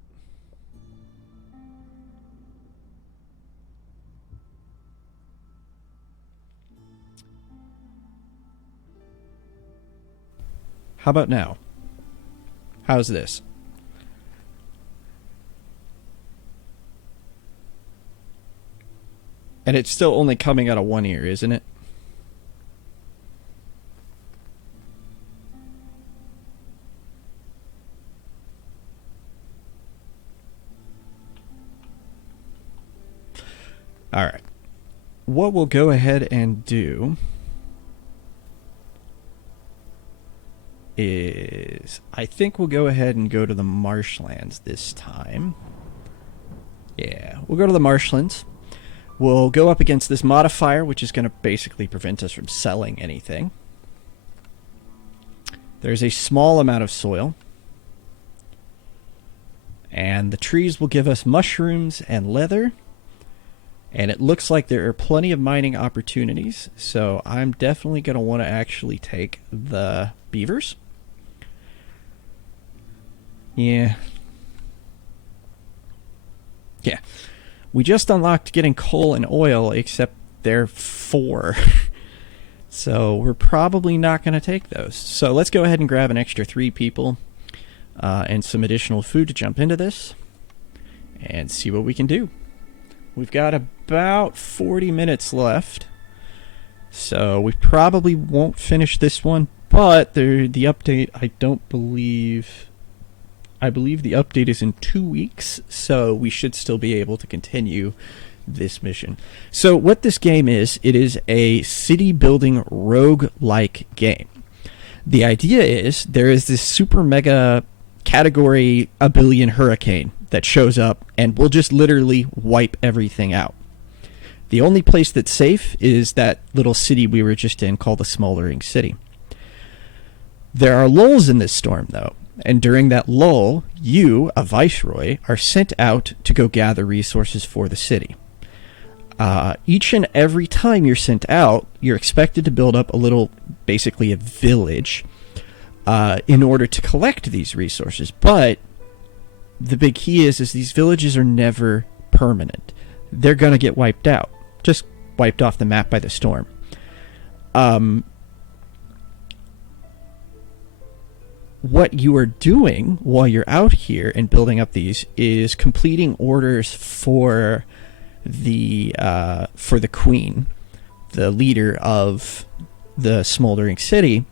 How about now? How's this? And it's still only coming out of one ear, isn't it? Alright. What we'll go ahead and do is... I think we'll go ahead and go to the marshlands this time. Yeah, we'll go to the marshlands. We'll go up against this modifier, which is going to basically prevent us from selling anything. There's a small amount of soil. And the trees will give us mushrooms and leather. And it looks like there are plenty of mining opportunities. So I'm definitely going to want to actually take the beavers. Yeah. Yeah. We just unlocked getting coal and oil, except they're 4. So we're probably not going to take those. So let's go ahead and grab an extra 3 people and some additional food to jump into this and see what we can do. We've got about 40 minutes left. So we probably won't finish this one, but the update, I believe the update is in 2 weeks, so we should still be able to continue this mission. So what this game is, it is a city building rogue-like game. The idea is there is this super mega category a billion hurricane that shows up and will just literally wipe everything out. The only place that's safe is that little city we were just in called the Smoldering City. There are lulls in this storm, though, and during that lull, you, a viceroy, are sent out to go gather resources for the city. Each and every time you're sent out, you're expected to build up a little, basically a village, in order to collect these resources. But the big key is these villages are never permanent. They're going to get wiped out. Just wiped off the map by the storm. What you are doing while you're out here and building up these is completing orders for the queen, the leader of the Smoldering City,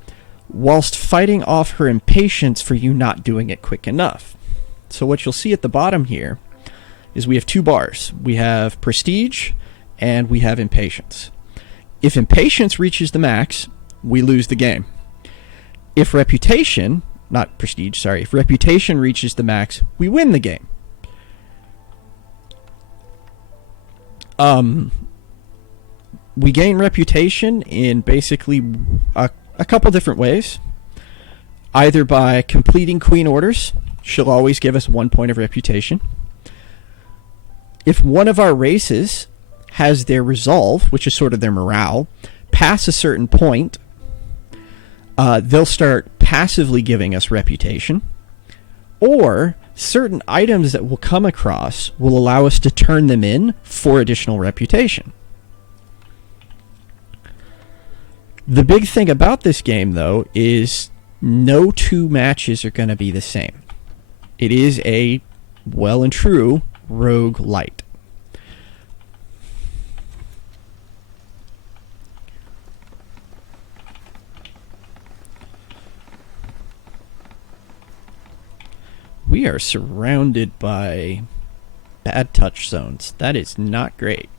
whilst fighting off her impatience for you not doing it quick enough. So what you'll see at the bottom here is we have 2 bars. We have prestige and we have impatience. If impatience reaches the max, we lose the game. If reputation, not prestige, sorry, if reputation reaches the max, we win the game. We gain reputation in basically a couple different ways. Either by completing queen orders, she'll always give us 1 point of reputation. If one of our races has their resolve, which is sort of their morale, pass a certain point, they'll start passively giving us reputation. Or certain items that we'll come across will allow us to turn them in for additional reputation. The big thing about this game, though, is no 2 matches are going to be the same. It is a well and true roguelite. we are surrounded by bad touch zones. That is not great.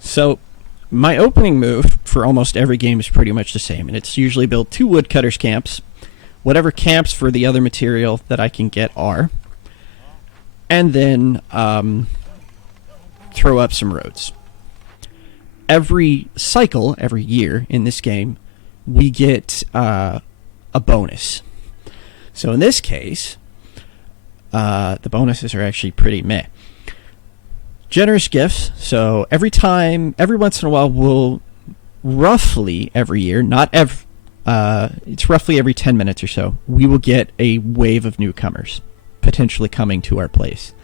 So, my opening move for almost every game is pretty much the same, and it's usually build 2 woodcutters camps, whatever camps for the other material that I can get are, and then throw up some roads. Every cycle, every year in this game, we get a bonus. So in this case, the bonuses are actually pretty meh. Generous gifts. So every once in a while, we'll roughly every year, it's roughly every 10 minutes or so, we will get a wave of newcomers potentially coming to our place.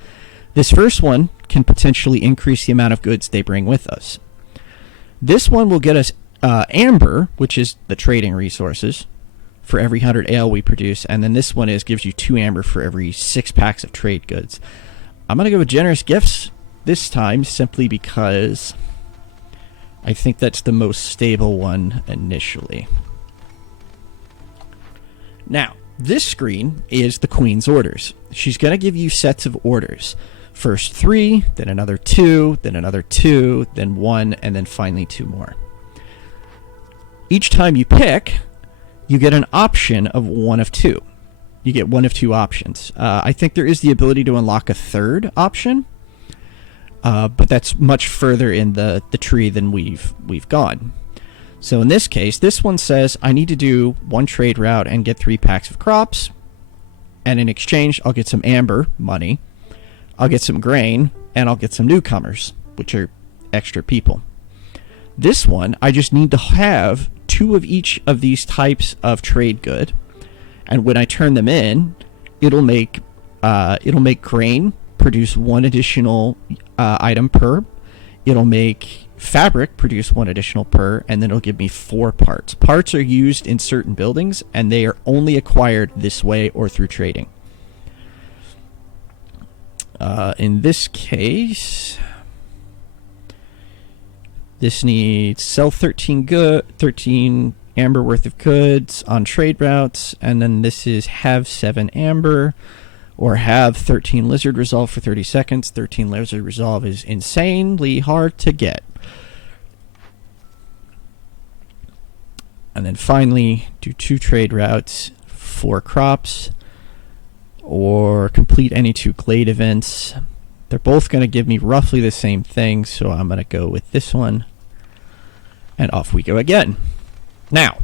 This first one can potentially increase the amount of goods they bring with us. This one will get us amber, which is the trading resources, for every 100 ale we produce, and then this one gives you 2 amber for every 6 packs of trade goods. I'm going to go with generous gifts this time, simply because I think that's the most stable one initially. Now, this screen is the Queen's orders. She's going to give you sets of orders. First 3, then another 2, then another 2, then 1, and then finally 2 more. Each time you pick, you get an option of 1 of 2. You get 1 of 2 options. I think there is the ability to unlock a third option, but that's much further in the tree than we've gone. So in this case, this one says I need to do 1 trade route and get 3 packs of crops, and in exchange I'll get some amber money, I'll get some grain, and I'll get some newcomers, which are extra people. This one, I just need to have 2 of each of these types of trade good, and when I turn them in, it'll make grain produce 1 additional item per. It'll make fabric produce 1 additional per, and then it'll give me 4 parts. Parts are used in certain buildings, and they are only acquired this way or through trading. In this case, this needs sell 13 amber worth of goods on trade routes, and then this is have 7 amber, or have 13 lizard resolve for 30 seconds. 13 lizard resolve is insanely hard to get. And then finally, do 2 trade routes, 4 crops, or complete any 2 glade events. They're both going to give me roughly the same thing, so I'm going to go with this one. And off we go again. Now,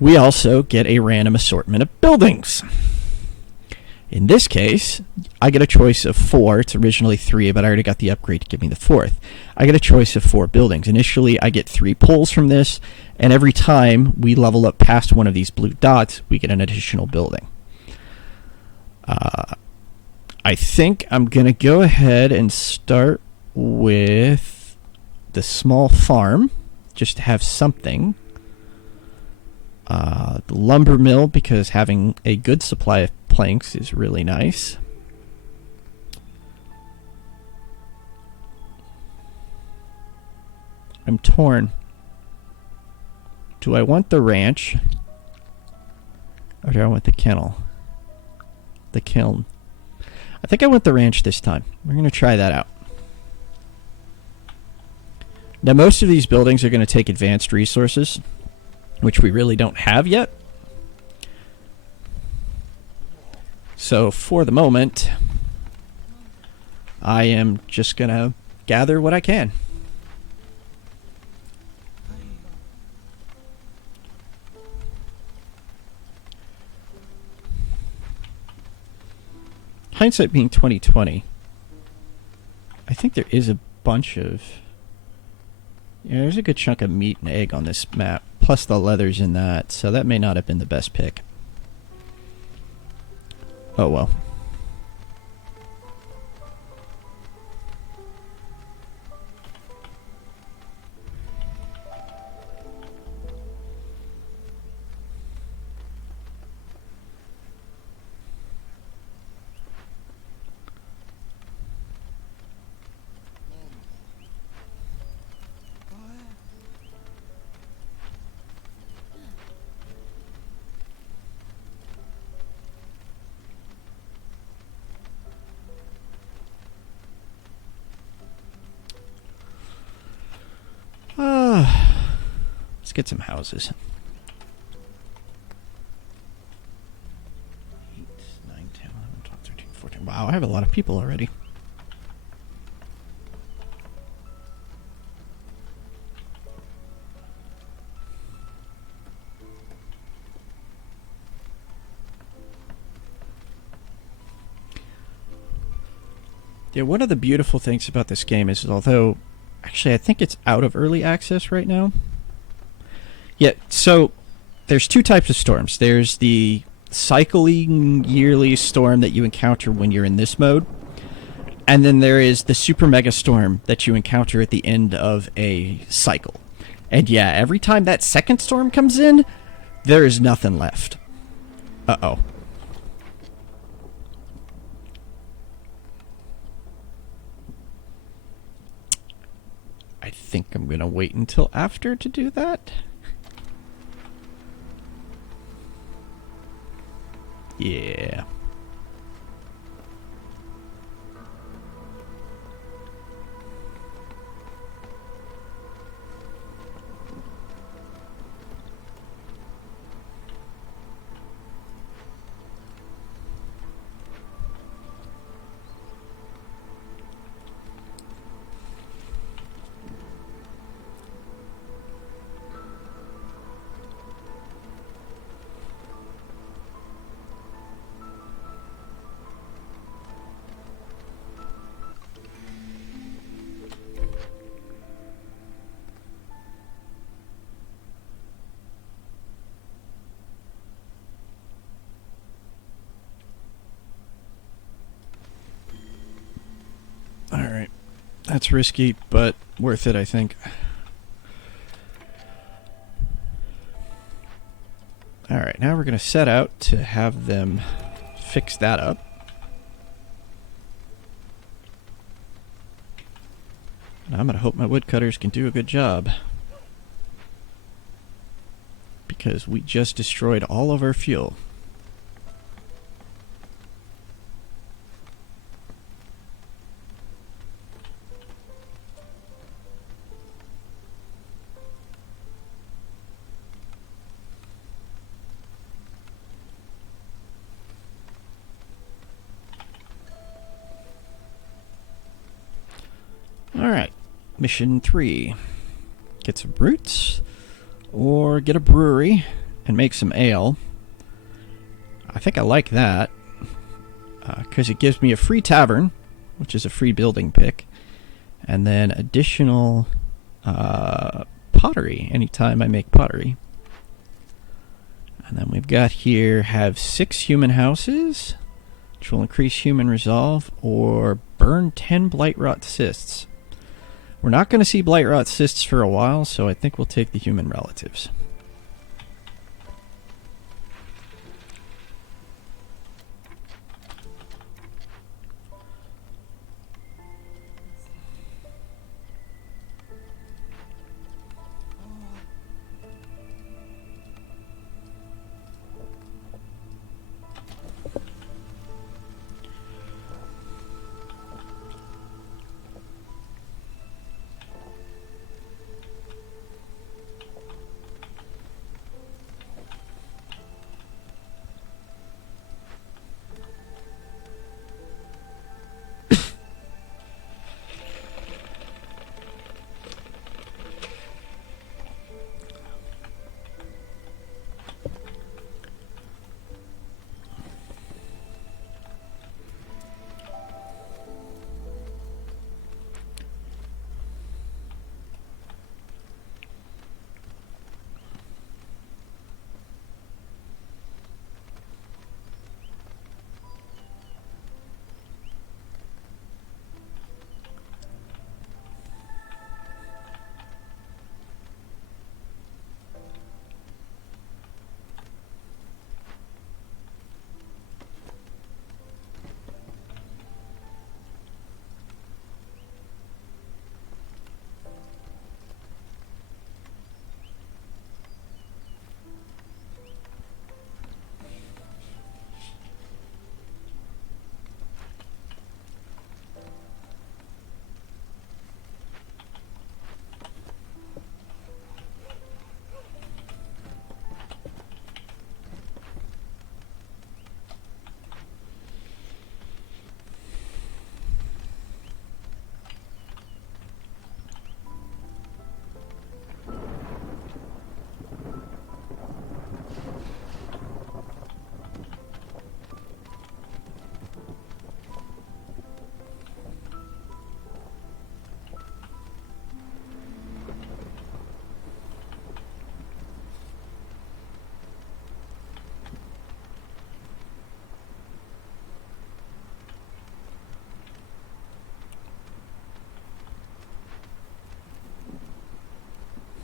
we also get a random assortment of buildings. In this case, I get a choice of 4. It's originally 3, but I already got the upgrade to give me the 4th. I get a choice of 4 buildings. Initially, I get 3 pulls from this, and every time we level up past one of these blue dots, we get an additional building. I think I'm going to go ahead and start with the small farm, just to have something. The lumber mill, because having a good supply of planks is really nice. I'm torn. Do I want the ranch, or do I want the kennel? The kiln. I think I want the ranch this time. We're going to try that out. Now, most of these buildings are going to take advanced resources, which we really don't have yet. So, for the moment, I am just going to gather what I can. Hindsight being 2020, I think there is a bunch of... Yeah, there's a good chunk of meat and egg on this map, plus the leather's in that, so that may not have been the best pick. Oh well. Let's get some houses. 8, 9, 10, 11, 12, 13, 14. Wow, I have a lot of people already. Yeah, one of the beautiful things about this game is, although, actually, I think it's out of early access right now. Yeah, so there's two types of storms. There's the cycling yearly storm that you encounter when you're in this mode, and then there is the super mega storm that you encounter at the end of a cycle. And yeah, every time that second storm comes in, there is nothing left. Uh-oh. I think I'm going to wait until after to do that. Yeah. Alright. That's risky, but worth it, I think. Alright, now we're going to set out to have them fix that up. And I'm going to hope my woodcutters can do a good job. Because we just destroyed all of our fuel. Alright, mission 3. Get some roots, or get a brewery and make some ale. I think I like that, because it gives me a free tavern, which is a free building pick, and then additional pottery anytime I make pottery. And then we've got here, have 6 human houses, which will increase human resolve, or burn 10 blight rot cysts. We're not going to see blight rot cysts for a while, so I think we'll take the human relatives.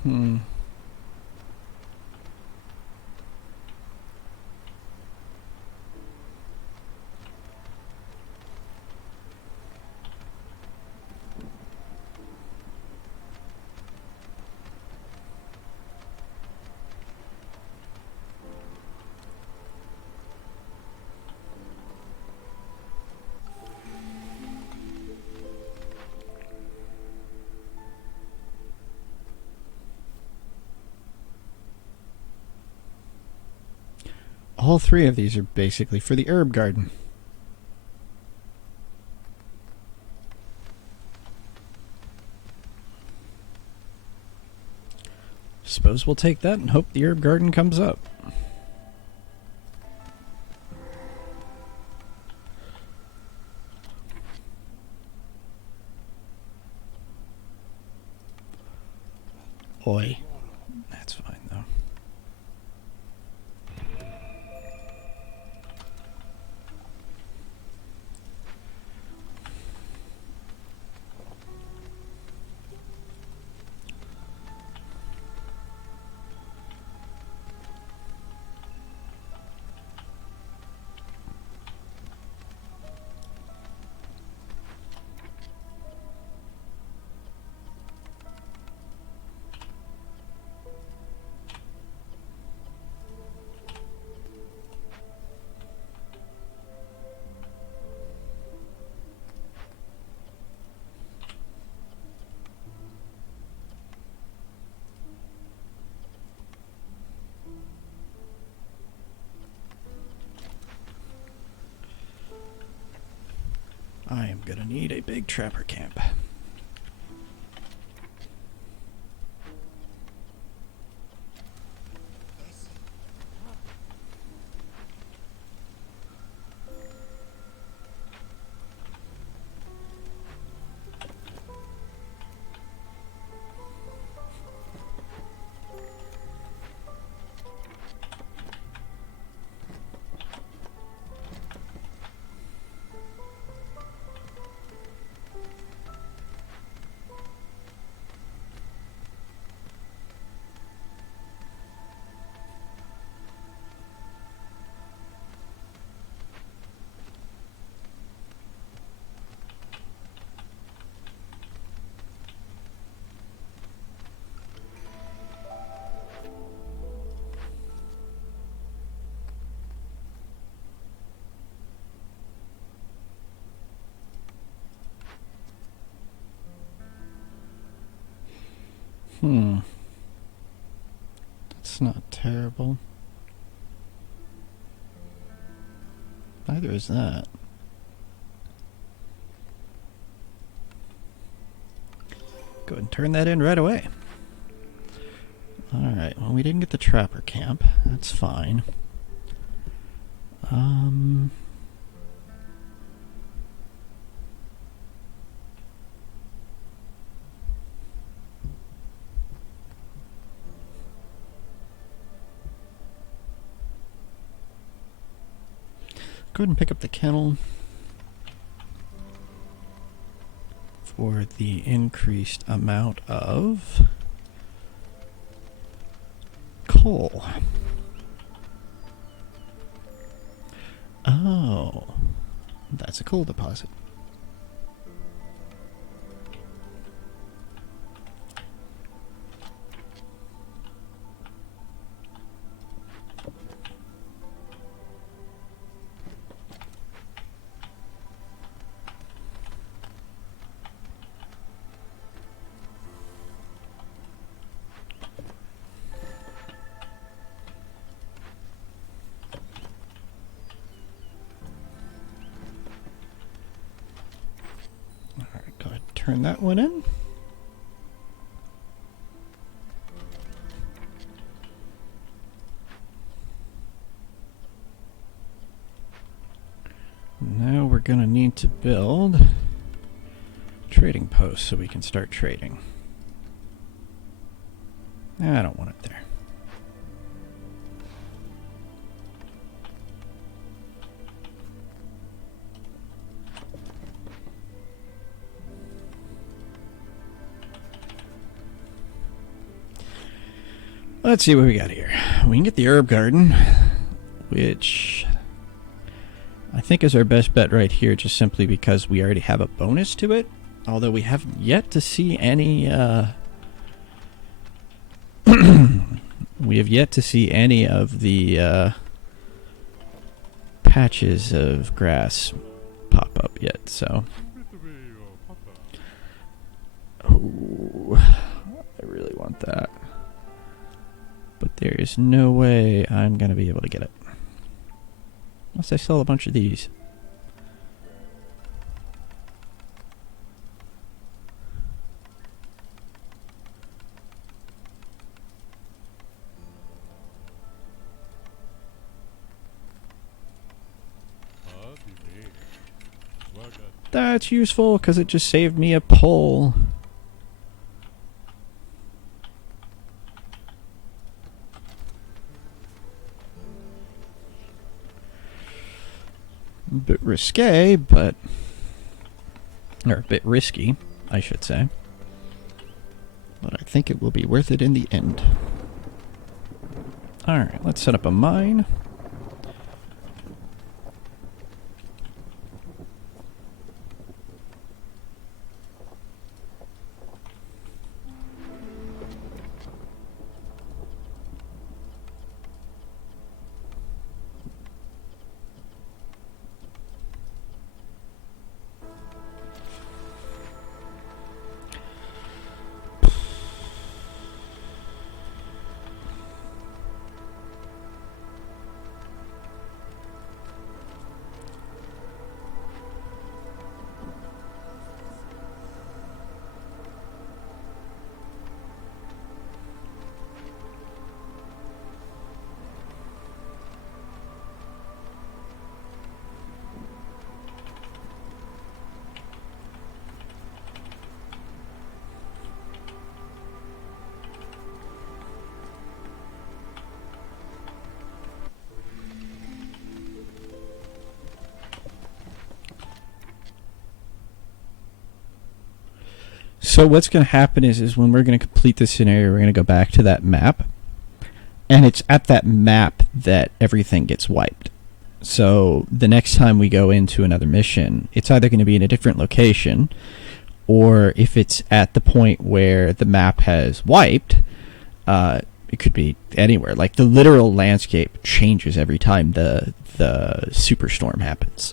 Hmm. All three of these are basically for the herb garden. Suppose we'll take that and hope the herb garden comes up. Oi. That's fine, though. I am gonna need a big trapper camp. That's not terrible. Neither is that. Go ahead and turn that in right away. Alright, well, we didn't get the trapper camp. That's fine. Go ahead and pick up the kennel for the increased amount of coal. Oh, that's a coal deposit. Turn that one in. Now we're going to need to build trading posts so we can start trading. I don't want it there. Let's see what we got here. We can get the herb garden, which I think is our best bet right here, just simply because we already have a bonus to it. Although we haven't yet to see any, we have yet to see any of the patches of grass pop up yet, so. Oh, I really want that. But there is no way I'm going to be able to get it. Unless I sell a bunch of these. That's useful because it just saved me a pull. A bit risque, but... or a bit risky, I should say. But I think it will be worth it in the end. Alright, let's set up a mine. So what's going to happen is when we're going to complete this scenario, we're going to go back to that map. And it's at that map that everything gets wiped. So the next time we go into another mission, it's either going to be in a different location, or if it's at the point where the map has wiped, it could be anywhere. Like the literal landscape changes every time the superstorm happens.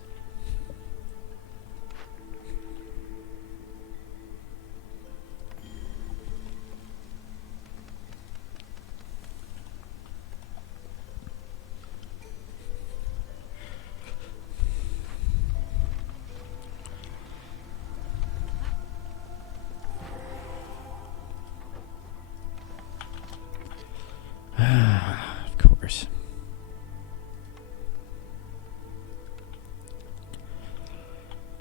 Of course.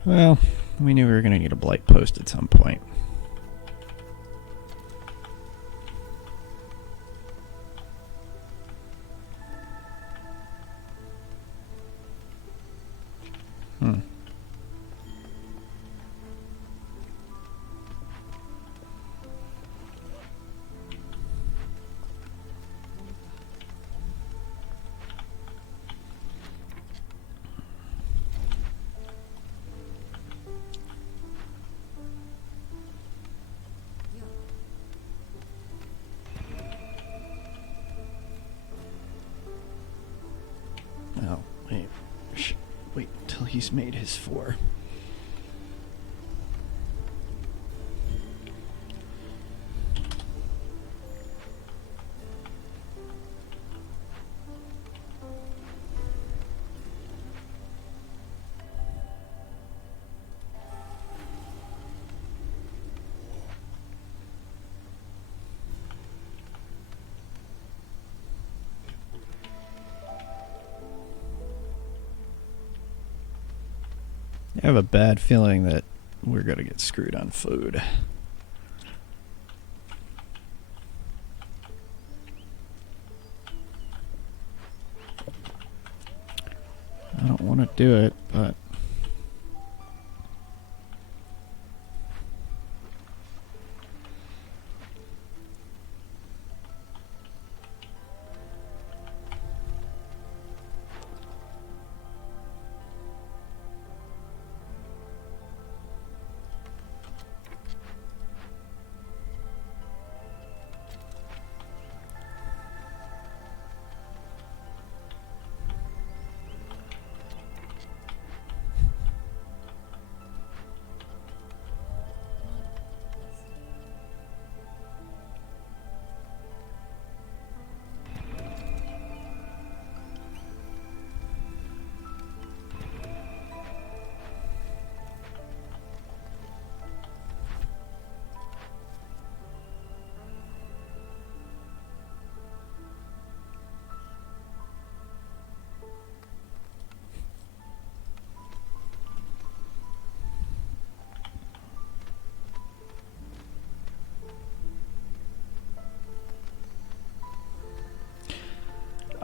Well, we knew we were going to need a blight post at some point. Oh, wait until he's made his 4. I have a bad feeling that we're going to get screwed on food. I don't want to do it, but...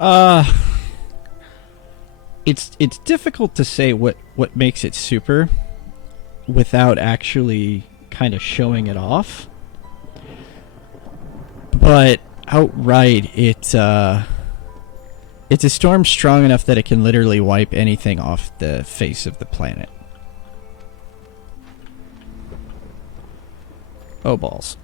Uh, it's difficult to say what makes it super without actually kind of showing it off. But outright, it's a storm strong enough that it can literally wipe anything off the face of the planet. Oh, balls.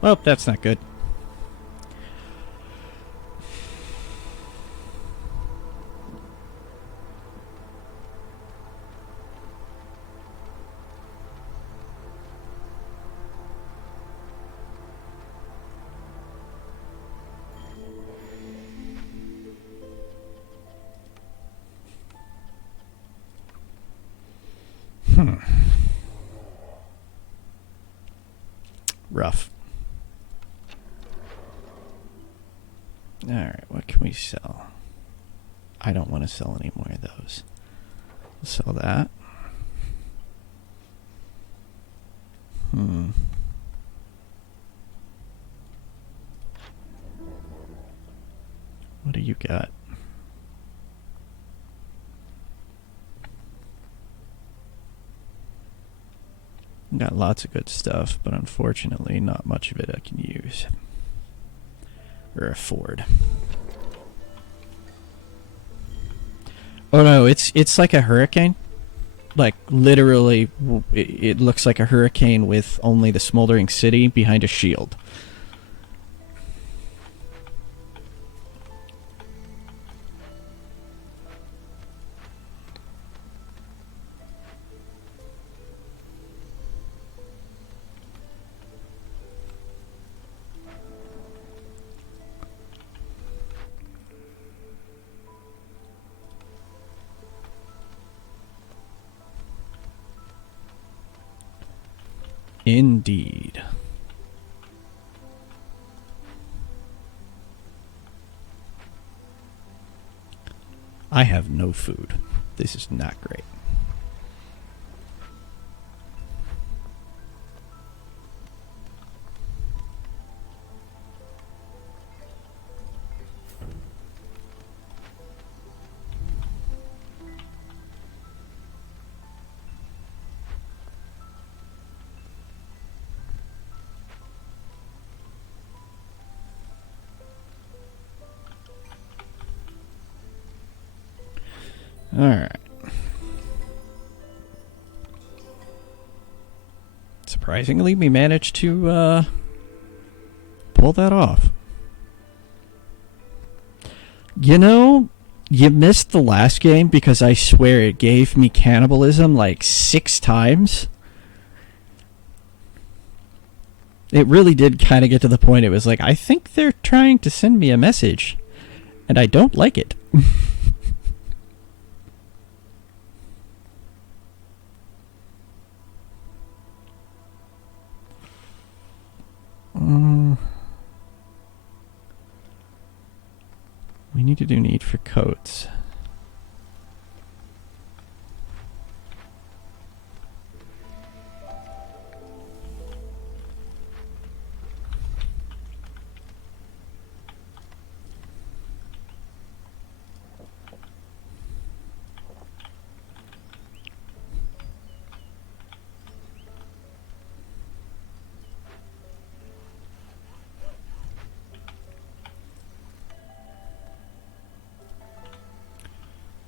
Well, that's not good. Rough. Alright, what can we sell? I don't want to sell any more of those. We'll sell that. What do you got? Got lots of good stuff, but unfortunately not much of it I can use. Or afford. Oh no, it's like a hurricane. Like, literally, it looks like a hurricane with only the smoldering city behind a shield. Indeed. I have no food. This is not great. Alright. Surprisingly, we managed to pull that off. You know, you missed the last game because I swear it gave me cannibalism like 6 times. It really did kind of get to the point it was like, I think they're trying to send me a message, and I don't like it. We need to do need for coats.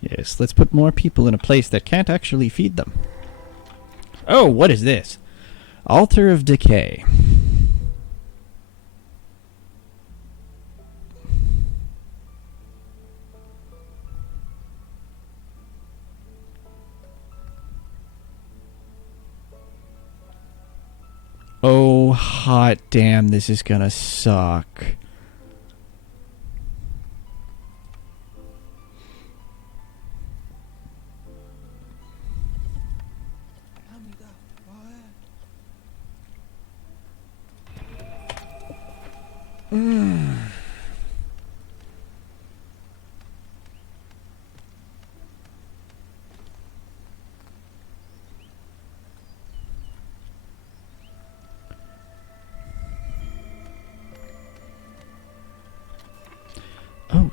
Yes, let's put more people in a place that can't actually feed them. Oh, what is this? Altar of Decay. Oh, hot damn, this is gonna suck. Oh,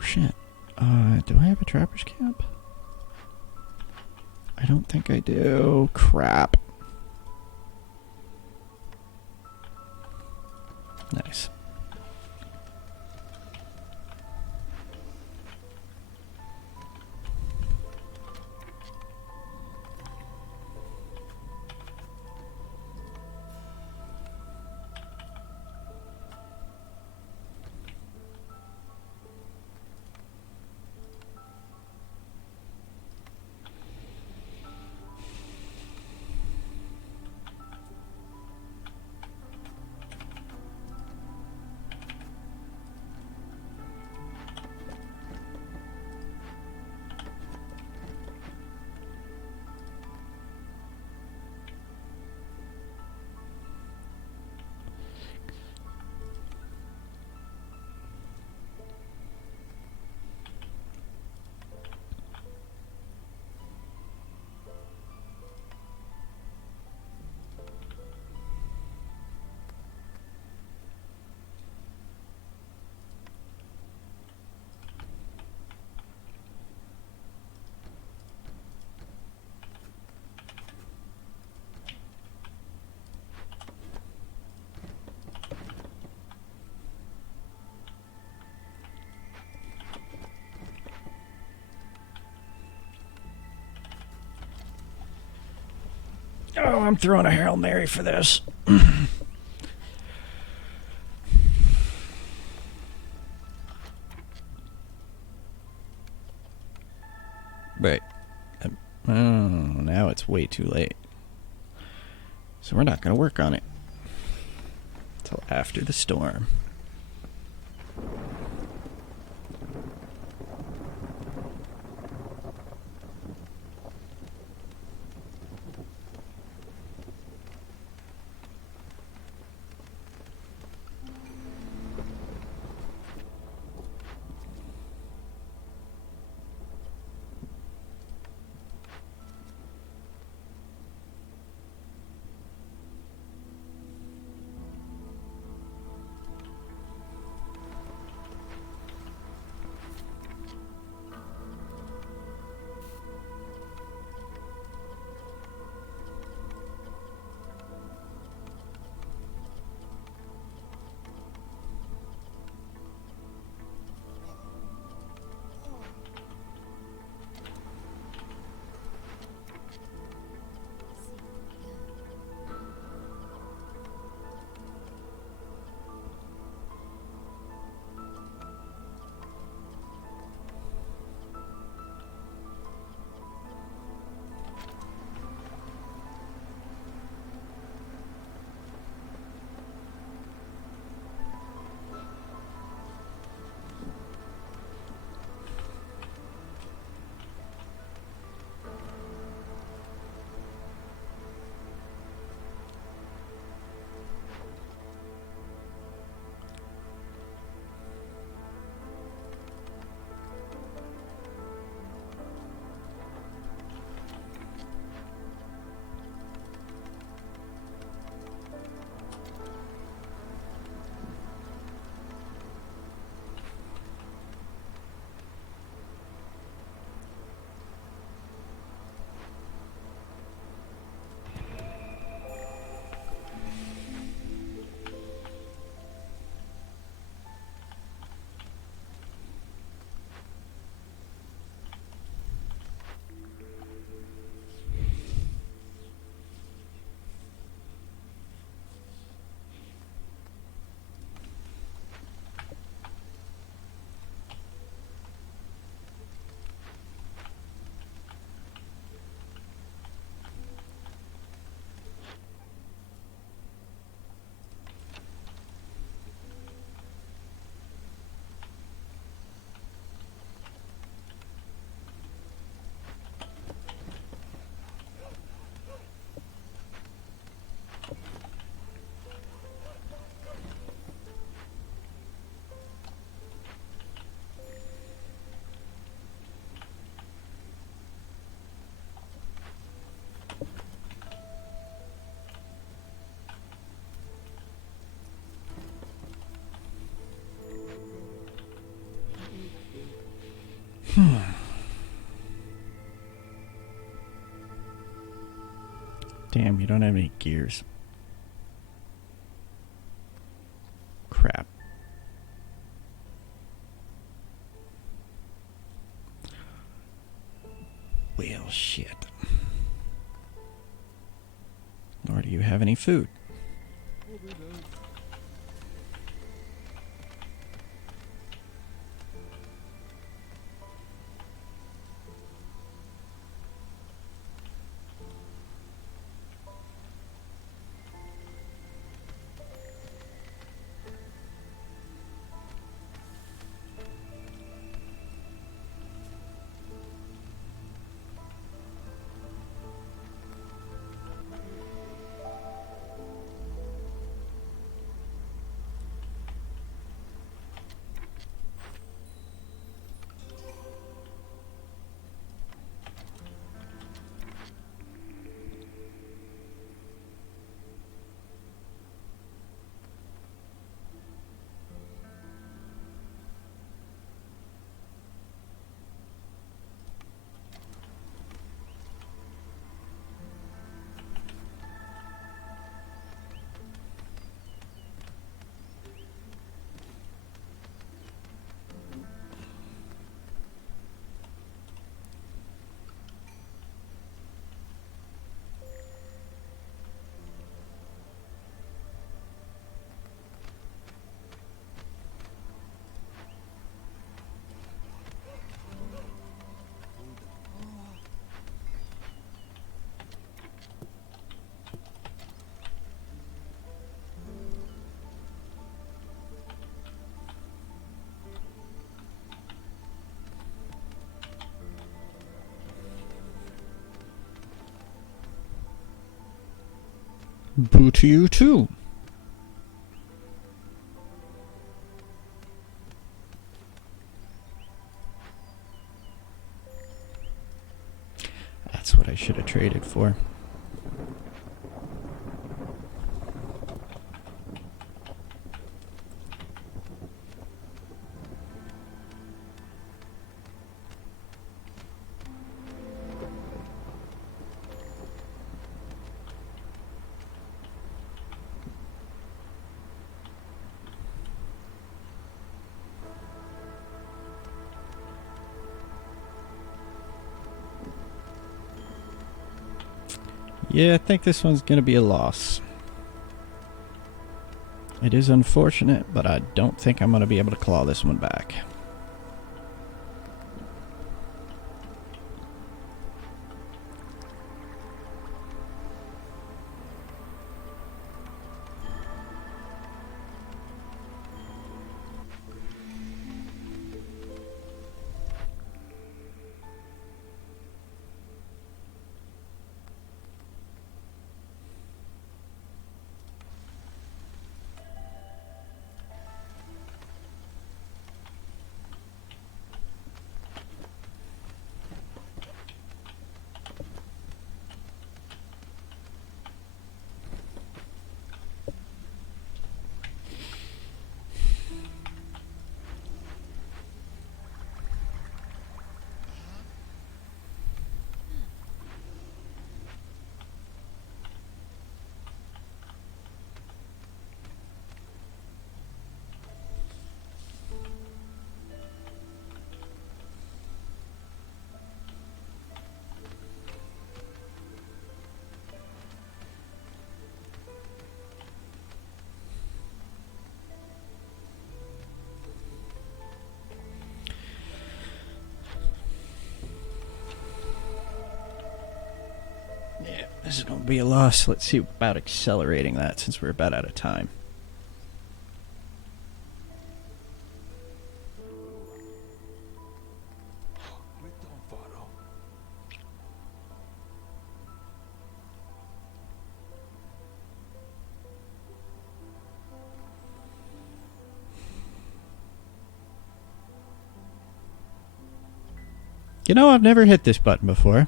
shit. Do I have a trapper's camp? I don't think I do. Crap. Nice. Oh, I'm throwing a Hail Mary for this. Wait. Oh, now it's way too late. So we're not going to work on it till after the storm. Damn, you don't have any gears. Crap. Well, shit. Nor do you have any food. Boo to you too. That's what I should have traded for. Yeah, I think this one's going to be a loss. It is unfortunate, but I don't think I'm going to be able to claw this one back. This is going to be a loss. Let's see about accelerating that since we're about out of time. You know, I've never hit this button before.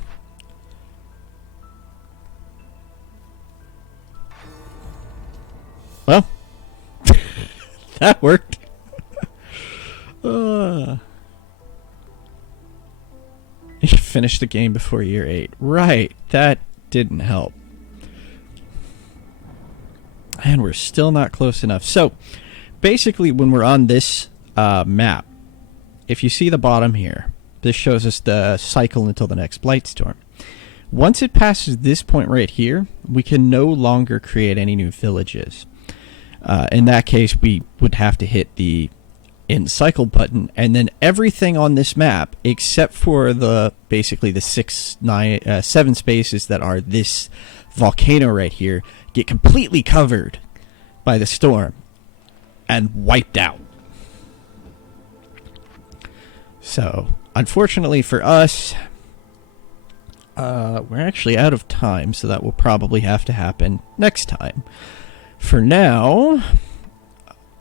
Well, that worked. Finish the game before year 8. Right, that didn't help. And we're still not close enough. So, basically, when we're on this map, if you see the bottom here, this shows us the cycle until the next blight storm. Once it passes this point right here, we can no longer create any new villages. In that case, we would have to hit the end cycle button, and then everything on this map, except for basically the 7 spaces that are this volcano right here, get completely covered by the storm and wiped out. So, unfortunately for us, we're actually out of time, so that will probably have to happen next time. For now,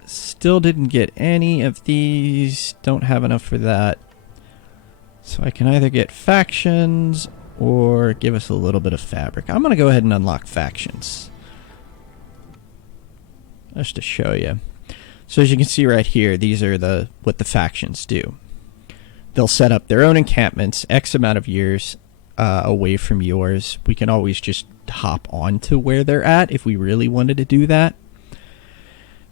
still didn't get any of these. Don't have enough for that. So I can either get factions or give us a little bit of fabric. I'm going to go ahead and unlock factions, just to show you. So as you can see right here, these are what the factions do. They'll set up their own encampments X amount of years away from yours. We can always just hop on to where they're at if we really wanted to do that.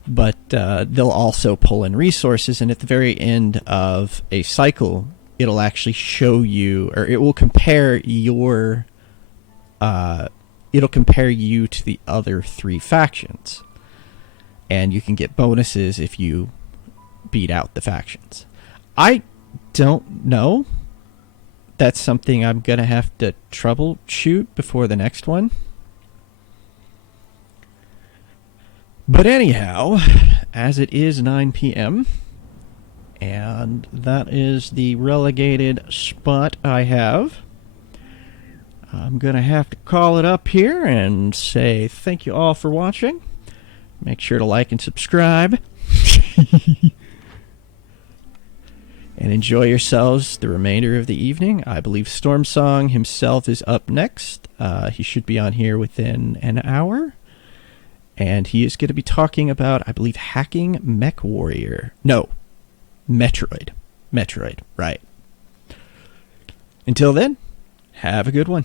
But they'll also pull in resources, and at the very end of a cycle, it'll actually show you, or it will compare you to the other 3 factions. And you can get bonuses if you beat out the factions. I don't know. That's something I'm going to have to troubleshoot before the next one. But anyhow, as it is 9 p.m., and that is the relegated spot I have, I'm going to have to call it up here and say thank you all for watching. Make sure to like and subscribe. And enjoy yourselves the remainder of the evening. I believe Stormsong himself is up next. He should be on here within an hour. And he is going to be talking about, I believe, hacking Mech Warrior. No, Metroid. Metroid, right. Until then, have a good one.